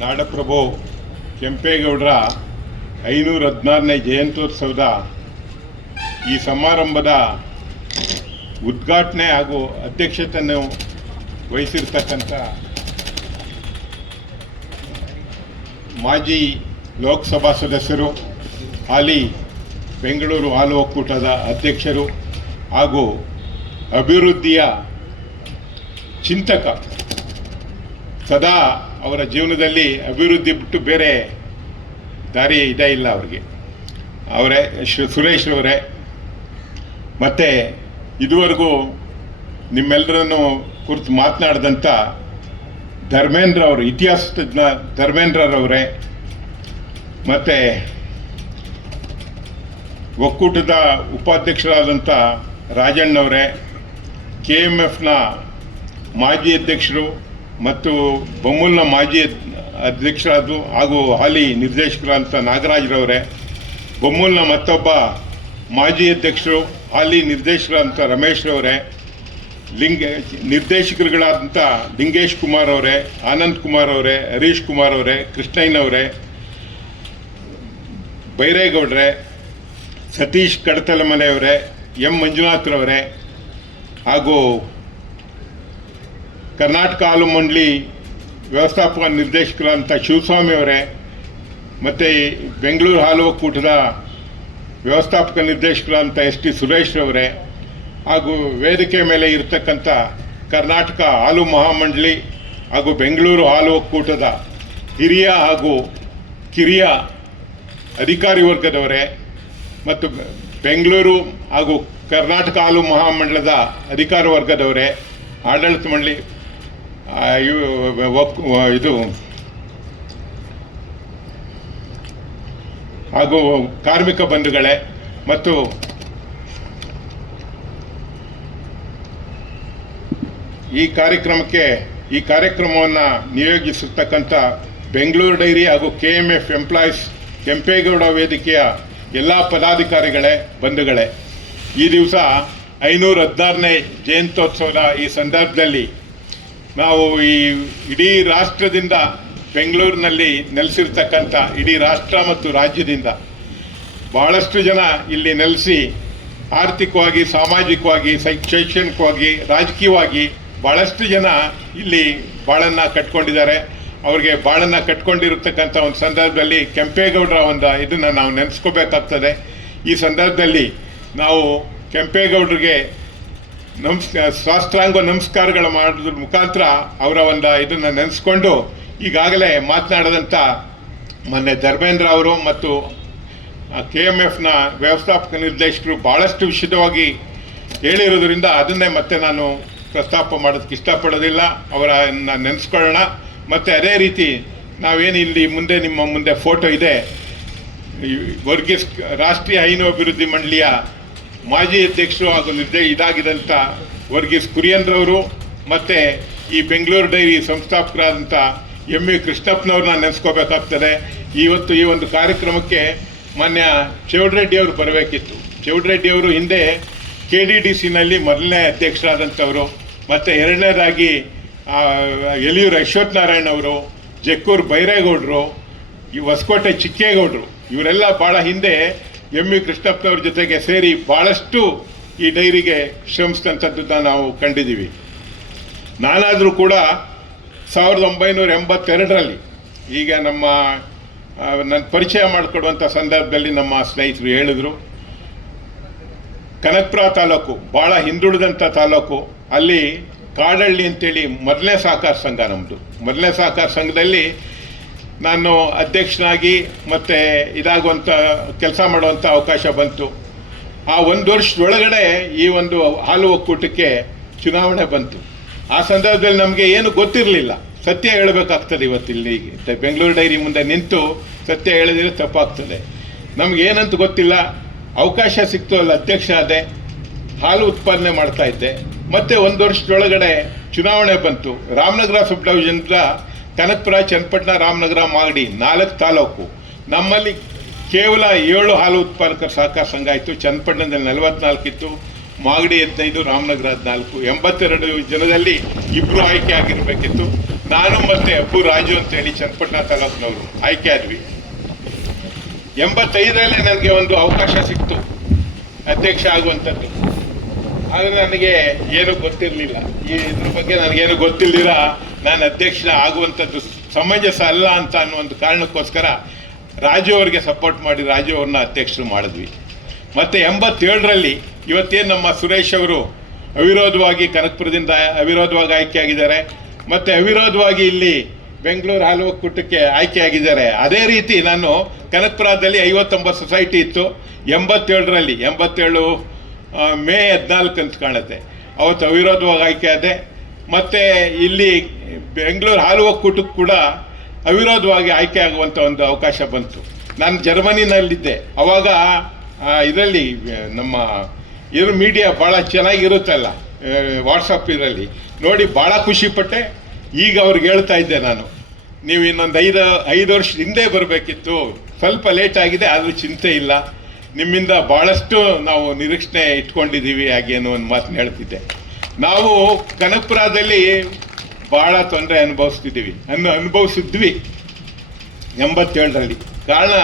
ನಾಡಪ್ರಭು ಕೆಂಪೇಗೌಡರ ಐನೂರ ಹದಿನಾರನೇ ಜಯಂತ್ಯೋತ್ಸವದ ಈ ಸಮಾರಂಭದ ಉದ್ಘಾಟನೆ ಹಾಗೂ ಅಧ್ಯಕ್ಷತೆಯನ್ನು ವಹಿಸಿರ್ತಕ್ಕಂಥ ಮಾಜಿ ಲೋಕಸಭಾ ಸದಸ್ಯರು, ಹಾಲಿ ಬೆಂಗಳೂರು ಹಾಲು ಒಕ್ಕೂಟದ ಅಧ್ಯಕ್ಷರು ಹಾಗೂ ಅಭಿವೃದ್ಧಿಯ ಚಿಂತಕ ಸದಾ ಅವರ ಜೀವನದಲ್ಲಿ ಅಭಿವೃದ್ಧಿ ಬಿಟ್ಟು ಬೇರೆ ದಾರಿ ಇದೇ ಇಲ್ಲ ಅವ್ರಿಗೆ. ಅವರೇ, ಶ್ರೀ ಸುರೇಶ್ರವರೇ ಮತ್ತು ಇದುವರೆಗೂ ನಿಮ್ಮೆಲ್ಲರನ್ನು ಕುರಿತು ಮಾತನಾಡಿದಂಥ ಧರ್ಮೇಂದ್ರ ಅವರು, ಇತಿಹಾಸ ತಜ್ಞ ಧರ್ಮೇಂದ್ರರವರೇ ಮತ್ತು ಒಕ್ಕೂಟದ ಉಪಾಧ್ಯಕ್ಷರಾದಂಥ ರಾಜಣ್ಣವರೇ, ಕೆ ಎಂ ಎಫ್ನ ಮಾಜಿ ಅಧ್ಯಕ್ಷರು ಮತ್ತು ಬೊಮ್ಮಲ್ನ ಮಾಜಿ ಅಧ್ಯಕ್ಷರಾದ ಹಾಗೂ ಹಾಲಿ ನಿರ್ದೇಶಕರಾದಂಥ ನಾಗರಾಜ್ರವರೇ ಬೊಮ್ಮಲ್ನ ಮತ್ತೊಬ್ಬ ಮಾಜಿ ಅಧ್ಯಕ್ಷರು, ಹಾಲಿ ನಿರ್ದೇಶಕರಾದಂಥ ರಮೇಶ್ರವರೇ, ಲಿಂಗ ನಿರ್ದೇಶಕರುಗಳಾದಂಥ ಲಿಂಗೇಶ್ ಕುಮಾರ್ ಅವರೇ, ಆನಂದ್ ಕುಮಾರ್ ಅವರೇ, ಹರೀಶ್ ಕುಮಾರ್ ಅವರೇ ಕೃಷ್ಣಯ್ಯನವರೇ ಬೈರೇಗೌಡ್ರೆ, ಸತೀಶ್ ಕಡತಲಮನೆಯವರೇ ಎಂ ಮಂಜುನಾಥ್ರವರೇ ಹಾಗೂ ಕರ್ನಾಟಕ ಹಾಲು ಮಂಡಳಿ ವ್ಯವಸ್ಥಾಪಕ ನಿರ್ದೇಶಕರಾದಂಥ ಶಿವಸ್ವಾಮಿ ಅವರೇ, ಮತ್ತು ಬೆಂಗಳೂರು ಹಾಲು ಒಕ್ಕೂಟದ ವ್ಯವಸ್ಥಾಪಕ ನಿರ್ದೇಶಕರಾದಂಥ ಎಸ್ ಟಿ ಸುರೇಶ್ ಅವರೇ ಹಾಗೂ ವೇದಿಕೆ ಮೇಲೆ ಇರತಕ್ಕಂಥ ಕರ್ನಾಟಕ ಹಾಲು ಮಹಾಮಂಡಳಿ ಹಾಗೂ ಬೆಂಗಳೂರು ಹಾಲು ಒಕ್ಕೂಟದ ಹಿರಿಯ ಹಾಗೂ ಕಿರಿಯ ಅಧಿಕಾರಿ ವರ್ಗದವರೇ, ಮತ್ತು ಬೆಂಗಳೂರು ಹಾಗೂ ಕರ್ನಾಟಕ ಹಾಲು ಮಹಾಮಂಡಲದ ಅಧಿಕಾರ ವರ್ಗದವರೇ, ಆಡಳಿತ ಮಂಡಳಿ ಇದು. ಹಾಗೂ ಕಾರ್ಮಿಕ ಬಂಧುಗಳೇ ಮತ್ತು ಈ ಕಾರ್ಯಕ್ರಮಕ್ಕೆ, ಈ ಕಾರ್ಯಕ್ರಮವನ್ನು ನಿಯೋಗಿಸಿರ್ತಕ್ಕಂಥ ಬೆಂಗಳೂರು ಡೈರಿ ಹಾಗೂ K M F employees Kempegowda ವೇದಿಕೆಯ ಎಲ್ಲ ಪದಾಧಿಕಾರಿಗಳೇ, ಬಂಧುಗಳೇ, ಈ ದಿವಸ ಐನೂರ ಹದಿನಾರನೇ ಜಯಂತ್ಯೋತ್ಸವದ ಈ ಸಂದರ್ಭದಲ್ಲಿ ನಾವು ಈ ಇಡೀ ರಾಷ್ಟ್ರದಿಂದ ಬೆಂಗಳೂರಿನಲ್ಲಿ ನೆಲೆಸಿರ್ತಕ್ಕಂಥ ಇಡೀ ರಾಷ್ಟ್ರ ಮತ್ತು ರಾಜ್ಯದಿಂದ ಬಹಳಷ್ಟು ಜನ ಇಲ್ಲಿ ನೆಲೆಸಿ ಆರ್ಥಿಕವಾಗಿ, ಸಾಮಾಜಿಕವಾಗಿ ಶೈಕ್ಷಣಿಕವಾಗಿ, ರಾಜಕೀಯವಾಗಿ ಬಹಳಷ್ಟು ಜನ ಇಲ್ಲಿ ಬಾಳನ್ನು ಕಟ್ಕೊಂಡಿದ್ದಾರೆ. ಅವ್ರಿಗೆ ಬಾಳನ್ನು ಕಟ್ಕೊಂಡಿರತಕ್ಕಂಥ ಒಂದು ಸಂದರ್ಭದಲ್ಲಿ ಕೆಂಪೇಗೌಡರ ಒಂದು ಇದನ್ನು ನಾವು ನೆನೆಸ್ಕೋಬೇಕಾಗ್ತದೆ. ಈ ಸಂದರ್ಭದಲ್ಲಿ ನಾವು ಕೆಂಪೇಗೌಡರಿಗೆ ನಮಸ್ ಶಾಸ್ತ್ರಾಂಗ ನಮಸ್ಕಾರಗಳು ಮಾಡೋದ್ರ ಮುಖಾಂತರ ಅವರ ಒಂದು ಇದನ್ನು ನೆನೆಸ್ಕೊಂಡು ಈಗಾಗಲೇ ಮಾತನಾಡಿದಂಥ ಮೊನ್ನೆ ಧರ್ಮೇಂದ್ರ ಅವರು ಮತ್ತು ಕೆ ಎಂ ಎಫ್ನ ವ್ಯವಸ್ಥಾಪಕ ನಿರ್ದೇಶಕರು ಭಾಳಷ್ಟು ವಿಶದವಾಗಿ ಹೇಳಿರೋದ್ರಿಂದ ಅದನ್ನೇ ಮತ್ತೆ ನಾನು ಪ್ರಸ್ತಾಪ ಮಾಡೋದಕ್ಕೆ ಇಷ್ಟಪಡೋದಿಲ್ಲ. ಅವರನ್ನು ನೆನೆಸ್ಕೊಳ್ಳೋಣ. ಮತ್ತು ಅದೇ ರೀತಿ ನಾವೇನು ಇಲ್ಲಿ ಮುಂದೆ ನಿಮ್ಮ ಮುಂದೆ ಫೋಟೋ ಇದೆ. ವರ್ಗೀಸ್ ರಾಷ್ಟ್ರೀಯ ಹೈನು ಅಭಿವೃದ್ಧಿ ಮಂಡಳಿಯ ಮಾಜಿ ಅಧ್ಯಕ್ಷರು ಹಾಗೂ ನಿರ್ದೇ ಇದಾಗಿದ್ದಂಥ ವರ್ಗೀಸ್ ಕುರಿಯನ್ರವರು ಮತ್ತು ಈ ಬೆಂಗಳೂರು ಡೈರಿ ಸಂಸ್ಥಾಪಕರಾದಂಥ ಎಂ ಇ ಕೃಷ್ಣಪ್ಪನವ್ರನ್ನ ನೆನೆಸ್ಕೋಬೇಕಾಗ್ತದೆ. ಇವತ್ತು ಈ ಒಂದು ಕಾರ್ಯಕ್ರಮಕ್ಕೆ ಮಾನ್ಯ ಅವರು ಬರಬೇಕಿತ್ತು. ಅವರು ಹಿಂದೆ ಕೆ ಡಿ ಡಿ ಸಿನಲ್ಲಿ ಮೊದಲನೇ ಅಧ್ಯಕ್ಷರಾದಂಥವರು, ಮತ್ತು ಎರಡನೇದಾಗಿ ಯಲಿಯೂರು ಅಶ್ವತ್ಥನಾರಾಯಣ ಅವರು, ಜಕ್ಕೂರು ಬೈರೇಗೌಡರು ಹೊಸಕೋಟೆ ಚಿಕ್ಕೇಗೌಡರು, ಇವರೆಲ್ಲ ಭಾಳ ಹಿಂದೆ ಎಂ ವಿ ಕೃಷ್ಣಪ್ಪನವ್ರ ಜೊತೆಗೆ ಸೇರಿ ಭಾಳಷ್ಟು ಈ ಡೈರಿಗೆ ಶ್ರಮಿಸಿದಂಥದ್ದನ್ನು ನಾವು ಕಂಡಿದ್ದೀವಿ. ನಾನಾದರೂ ಕೂಡ ಸಾವಿರದ ಒಂಬೈನೂರ ಎಂಬತ್ತೆರಡರಲ್ಲಿ ಈಗ ನಮ್ಮ ನನ್ನ ಪರಿಚಯ ಮಾಡಿಕೊಡುವಂಥ ಸಂದರ್ಭದಲ್ಲಿ ನಮ್ಮ ಸ್ನೇಹಿತರು ಹೇಳಿದರು. ಕನಕಪುರ ತಾಲೂಕು ಭಾಳ ಹಿಂದುಳಿದಂಥ ತಾಲೂಕು, ಅಲ್ಲಿ ಕಾಡಳ್ಳಿ ಅಂತೇಳಿ ಮೊದಲನೇ ಸಹಕಾರ ಸಂಘ ನಮ್ಮದು ಮೊದಲನೇ ಸಹಕಾರ ಸಂಘದಲ್ಲಿ ನಾನು ಅಧ್ಯಕ್ಷನಾಗಿ ಮತ್ತು ಇದಾಗುವಂಥ ಕೆಲಸ ಮಾಡುವಂಥ ಅವಕಾಶ ಬಂತು. ಆ ಒಂದು ವರ್ಷದೊಳಗಡೆ ಈ ಒಂದು ಹಾಲು ಒಕ್ಕೂಟಕ್ಕೆ ಚುನಾವಣೆ ಬಂತು. ಆ ಸಂದರ್ಭದಲ್ಲಿ ನಮಗೆ ಏನು ಗೊತ್ತಿರಲಿಲ್ಲ. ಸತ್ಯ ಹೇಳಬೇಕಾಗ್ತದೆ ಇವತ್ತಿಲ್ಲಿ ಬೆಂಗಳೂರು ಡೈರಿ ಮುಂದೆ ನಿಂತು ಸತ್ಯ ಹೇಳಿದ್ರೆ ತಪ್ಪಾಗ್ತದೆ. ನಮ್ಗೆ ಏನಂತ ಗೊತ್ತಿಲ್ಲ. ಅವಕಾಶ ಸಿಕ್ತು, ಅಲ್ಲಿ ಅಧ್ಯಕ್ಷ ಆದೆ. ಹಾಲು ಉತ್ಪಾದನೆ ಮಾಡ್ತಾ ಇದ್ದೆ. ಮತ್ತೆ ಒಂದು ವರ್ಷದೊಳಗಡೆ ಚುನಾವಣೆ ಬಂತು. ರಾಮನಗರ ಸಬ್ ಡಿವಿಷನ್ದ ಕನಕಪುರ, ಚನ್ನಪಟ್ಟಣ, ರಾಮನಗರ, ಮಾಗಡಿ ನಾಲ್ಕು ತಾಲೂಕು. ನಮ್ಮಲ್ಲಿ ಕೇವಲ ಏಳು ಹಾಲು ಉತ್ಪಾದಕರ ಸಹಕಾರ ಸಂಘ ಇತ್ತು. ಚನ್ನಪಟ್ಟಣದಲ್ಲಿ ನಲವತ್ನಾಲ್ಕು ಇತ್ತು. ಮಾಗಡಿ ಹದಿನೈದು, ರಾಮನಗರ ಹದಿನಾಲ್ಕು. ಎಂಬತ್ತೆರಡು ಜನದಲ್ಲಿ ಇಬ್ಬರು ಆಯ್ಕೆ ಆಗಿರಬೇಕಿತ್ತು. ನಾನು ಮತ್ತೆ ಅಬ್ಬು ರಾಜು ಅಂತೇಳಿ ಚನ್ನಪಟ್ಟಣ ತಾಲೂಕಿನವರು ಆಯ್ಕೆ ಆದ್ವಿ. ಎಂಬತ್ತೈದರಲ್ಲೇ ನನಗೆ ಒಂದು ಅವಕಾಶ ಸಿಕ್ತು. ಅಧ್ಯಕ್ಷ ಆಗುವಂಥದ್ದು ಆದರೆ ನನಗೆ ಏನು ಗೊತ್ತಿರಲಿಲ್ಲ. ಈ ಇದ್ರ ಬಗ್ಗೆ ನನಗೇನು ಗೊತ್ತಿಲ್ದಿರ ನಾನು ಅಧ್ಯಕ್ಷ ಆಗುವಂಥದ್ದು ಸಮಂಜಸ ಅಲ್ಲ ಅಂತ ಅನ್ನೋ ಒಂದು ಕಾರಣಕ್ಕೋಸ್ಕರ ರಾಜು ಅವರಿಗೆ ಸಪೋರ್ಟ್ ಮಾಡಿ ರಾಜು ಅವ್ರನ್ನ ಅಧ್ಯಕ್ಷರು ಮಾಡಿದ್ವಿ. ಮತ್ತು ಎಂಬತ್ತೇಳರಲ್ಲಿ ಇವತ್ತೇನು ನಮ್ಮ ಸುರೇಶ್ ಅವರು ಅವಿರೋಧವಾಗಿ ಕನಕಪುರದಿಂದ ಅವಿರೋಧವಾಗಿ ಆಯ್ಕೆಯಾಗಿದ್ದಾರೆ ಮತ್ತು ಅವಿರೋಧವಾಗಿ ಇಲ್ಲಿ ಬೆಂಗಳೂರು ಹಾಲು ಒಕ್ಕೂಟಕ್ಕೆ ಆಯ್ಕೆಯಾಗಿದ್ದಾರೆ ಅದೇ ರೀತಿ ನಾನು ಕನಕಪುರದಲ್ಲಿ ಐವತ್ತೊಂಬತ್ತು ಸೊಸೈಟಿ ಇತ್ತು. ಎಂಬತ್ತೇಳರಲ್ಲಿ, ಎಂಬತ್ತೇಳು ಮೇ ಹದಿನಾಲ್ಕು ಅಂತ ಕಾಣುತ್ತೆ. ಅವತ್ತು ಅವಿರೋಧವಾಗಿ ಆಯ್ಕೆ ಆದೆ. ಮತ್ತು ಇಲ್ಲಿ ಬೆಂಗಳೂರು ಹಾಲು ಒಕ್ಕೂಟಕ್ಕೆ ಕೂಡ ಅವಿರೋಧವಾಗಿ ಆಯ್ಕೆ ಆಗುವಂಥ ಒಂದು ಅವಕಾಶ ಬಂತು. ನಾನು ಜರ್ಮನಿನಲ್ಲಿದ್ದೆ. ಅವಾಗ ಇದರಲ್ಲಿ ನಮ್ಮ ಇದ್ರ ಮೀಡಿಯಾ ಭಾಳ ಚೆನ್ನಾಗಿರುತ್ತಲ್ಲ ವಾಟ್ಸಪ್ ಇದರಲ್ಲಿ. ನೋಡಿ, ಭಾಳ ಖುಷಿಪಟ್ಟೆ ಈಗ ಅವ್ರಿಗೆ ಹೇಳ್ತಾ ಇದ್ದೆ ನಾನು. ನೀವು ಇನ್ನೊಂದು ಐದು ಐದು ವರ್ಷ ಹಿಂದೆ ಬರಬೇಕಿತ್ತು. ಸ್ವಲ್ಪ ಲೇಟ್ ಆಗಿದೆ, ಆದರೂ ಚಿಂತೆ ಇಲ್ಲ. ನಿಮ್ಮಿಂದ ಭಾಳಷ್ಟು ನಾವು ನಿರೀಕ್ಷಣೆ ಇಟ್ಕೊಂಡಿದ್ದೀವಿ ಹಾಗೆ ಅನ್ನೋ ಒಂದು ಮಾತನ್ನ ಹೇಳ್ತಿದ್ದೆ. ನಾವು ಕನಕಪುರದಲ್ಲಿ ಬಹಳ ತೊಂದರೆ ಅನುಭವಿಸ್ತಿದ್ದೀವಿ. ಅನ್ನು ಅನುಭವಿಸಿದ್ವಿ ಎಂಬತ್ತೇಳರಲ್ಲಿ. ಕಾರಣ,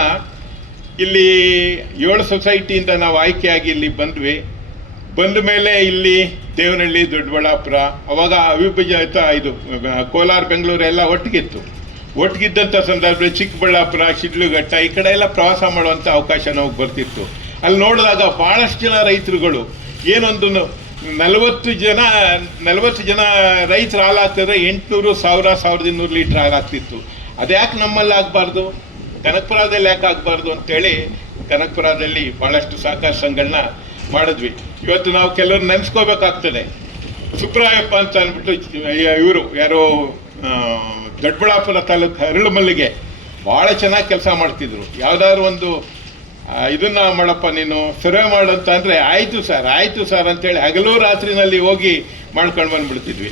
ಇಲ್ಲಿ ಏಳು ಸೊಸೈಟಿಯಿಂದ ನಾವು ಆಯ್ಕೆಯಾಗಿ ಇಲ್ಲಿ ಬಂದ್ವಿ. ಬಂದ ಮೇಲೆ ಇಲ್ಲಿ ದೇವನಹಳ್ಳಿ, ದೊಡ್ಡಬಳ್ಳಾಪುರ, ಅವಾಗ ಅವಿಭಜಿತ ಇದು, ಕೋಲಾರ, ಬೆಂಗಳೂರು ಎಲ್ಲ ಒಟ್ಟಿಗಿತ್ತು. ಒಟ್ಟಿಗಿದ್ದಂಥ ಸಂದರ್ಭದಲ್ಲಿ ಚಿಕ್ಕಬಳ್ಳಾಪುರ, ಶಿಡ್ಲಘಟ್ಟ ಈ ಕಡೆ ಎಲ್ಲ ಪ್ರವಾಸ ಮಾಡುವಂಥ ಅವಕಾಶ ನಮಗೆ ಬರ್ತಿತ್ತು. ಅಲ್ಲಿ ನೋಡಿದಾಗ ಭಾಳಷ್ಟು ಜನ ರೈತರುಗಳು ಏನೊಂದು ನಲವತ್ತು ಜನ ನಲವತ್ತು ಜನ ರೈತರು ಹಾಲಾಗ್ತಿದ್ರೆ ಎಂಟುನೂರು ಸಾವಿರ, ಸಾವಿರದ ಇನ್ನೂರು ಲೀಟ್ರ್ ಹಾಲಾಗ್ತಿತ್ತು ಅದ್ಯಾಕೆ ನಮ್ಮಲ್ಲಿ ಆಗಬಾರ್ದು? ಕನಕಪುರದಲ್ಲಿ ಯಾಕೆ ಆಗಬಾರ್ದು ಅಂತೇಳಿ ಕನಕಪುರದಲ್ಲಿ ಭಾಳಷ್ಟು ಸಹಕಾರ ಸಂಘಗಳನ್ನ ಮಾಡಿದ್ವಿ. ಇವತ್ತು ನಾವು ಕೆಲವ್ರು ನೆನೆಸ್ಕೋಬೇಕಾಗ್ತದೆ. ಸುಬ್ರಾಯಪ್ಪ ಅಂತ ಅಂದ್ಬಿಟ್ಟು ಇವರು, ಯಾರೋ ದೊಡ್ಡಬಳ್ಳಾಪುರ ತಾಲೂಕು ಅರಳುಮಲ್ಲಿಗೆ ಭಾಳ ಚೆನ್ನಾಗಿ ಕೆಲಸ ಮಾಡ್ತಿದ್ರು. ಯಾವುದಾದ್ರು ಒಂದು ಇದನ್ನ ಮಾಡಪ್ಪ ನೀನು ಸರ್ವೆ ಮಾಡಂತ ಅಂದರೆ ಆಯಿತು ಸರ್ ಆಯಿತು ಸರ್ ಅಂತೇಳಿ ಹಗಲು ರಾತ್ರಿನಲ್ಲಿ ಹೋಗಿ ಮಾಡ್ಕೊಂಡು ಬಂದ್ಬಿಡ್ತಿದ್ವಿ.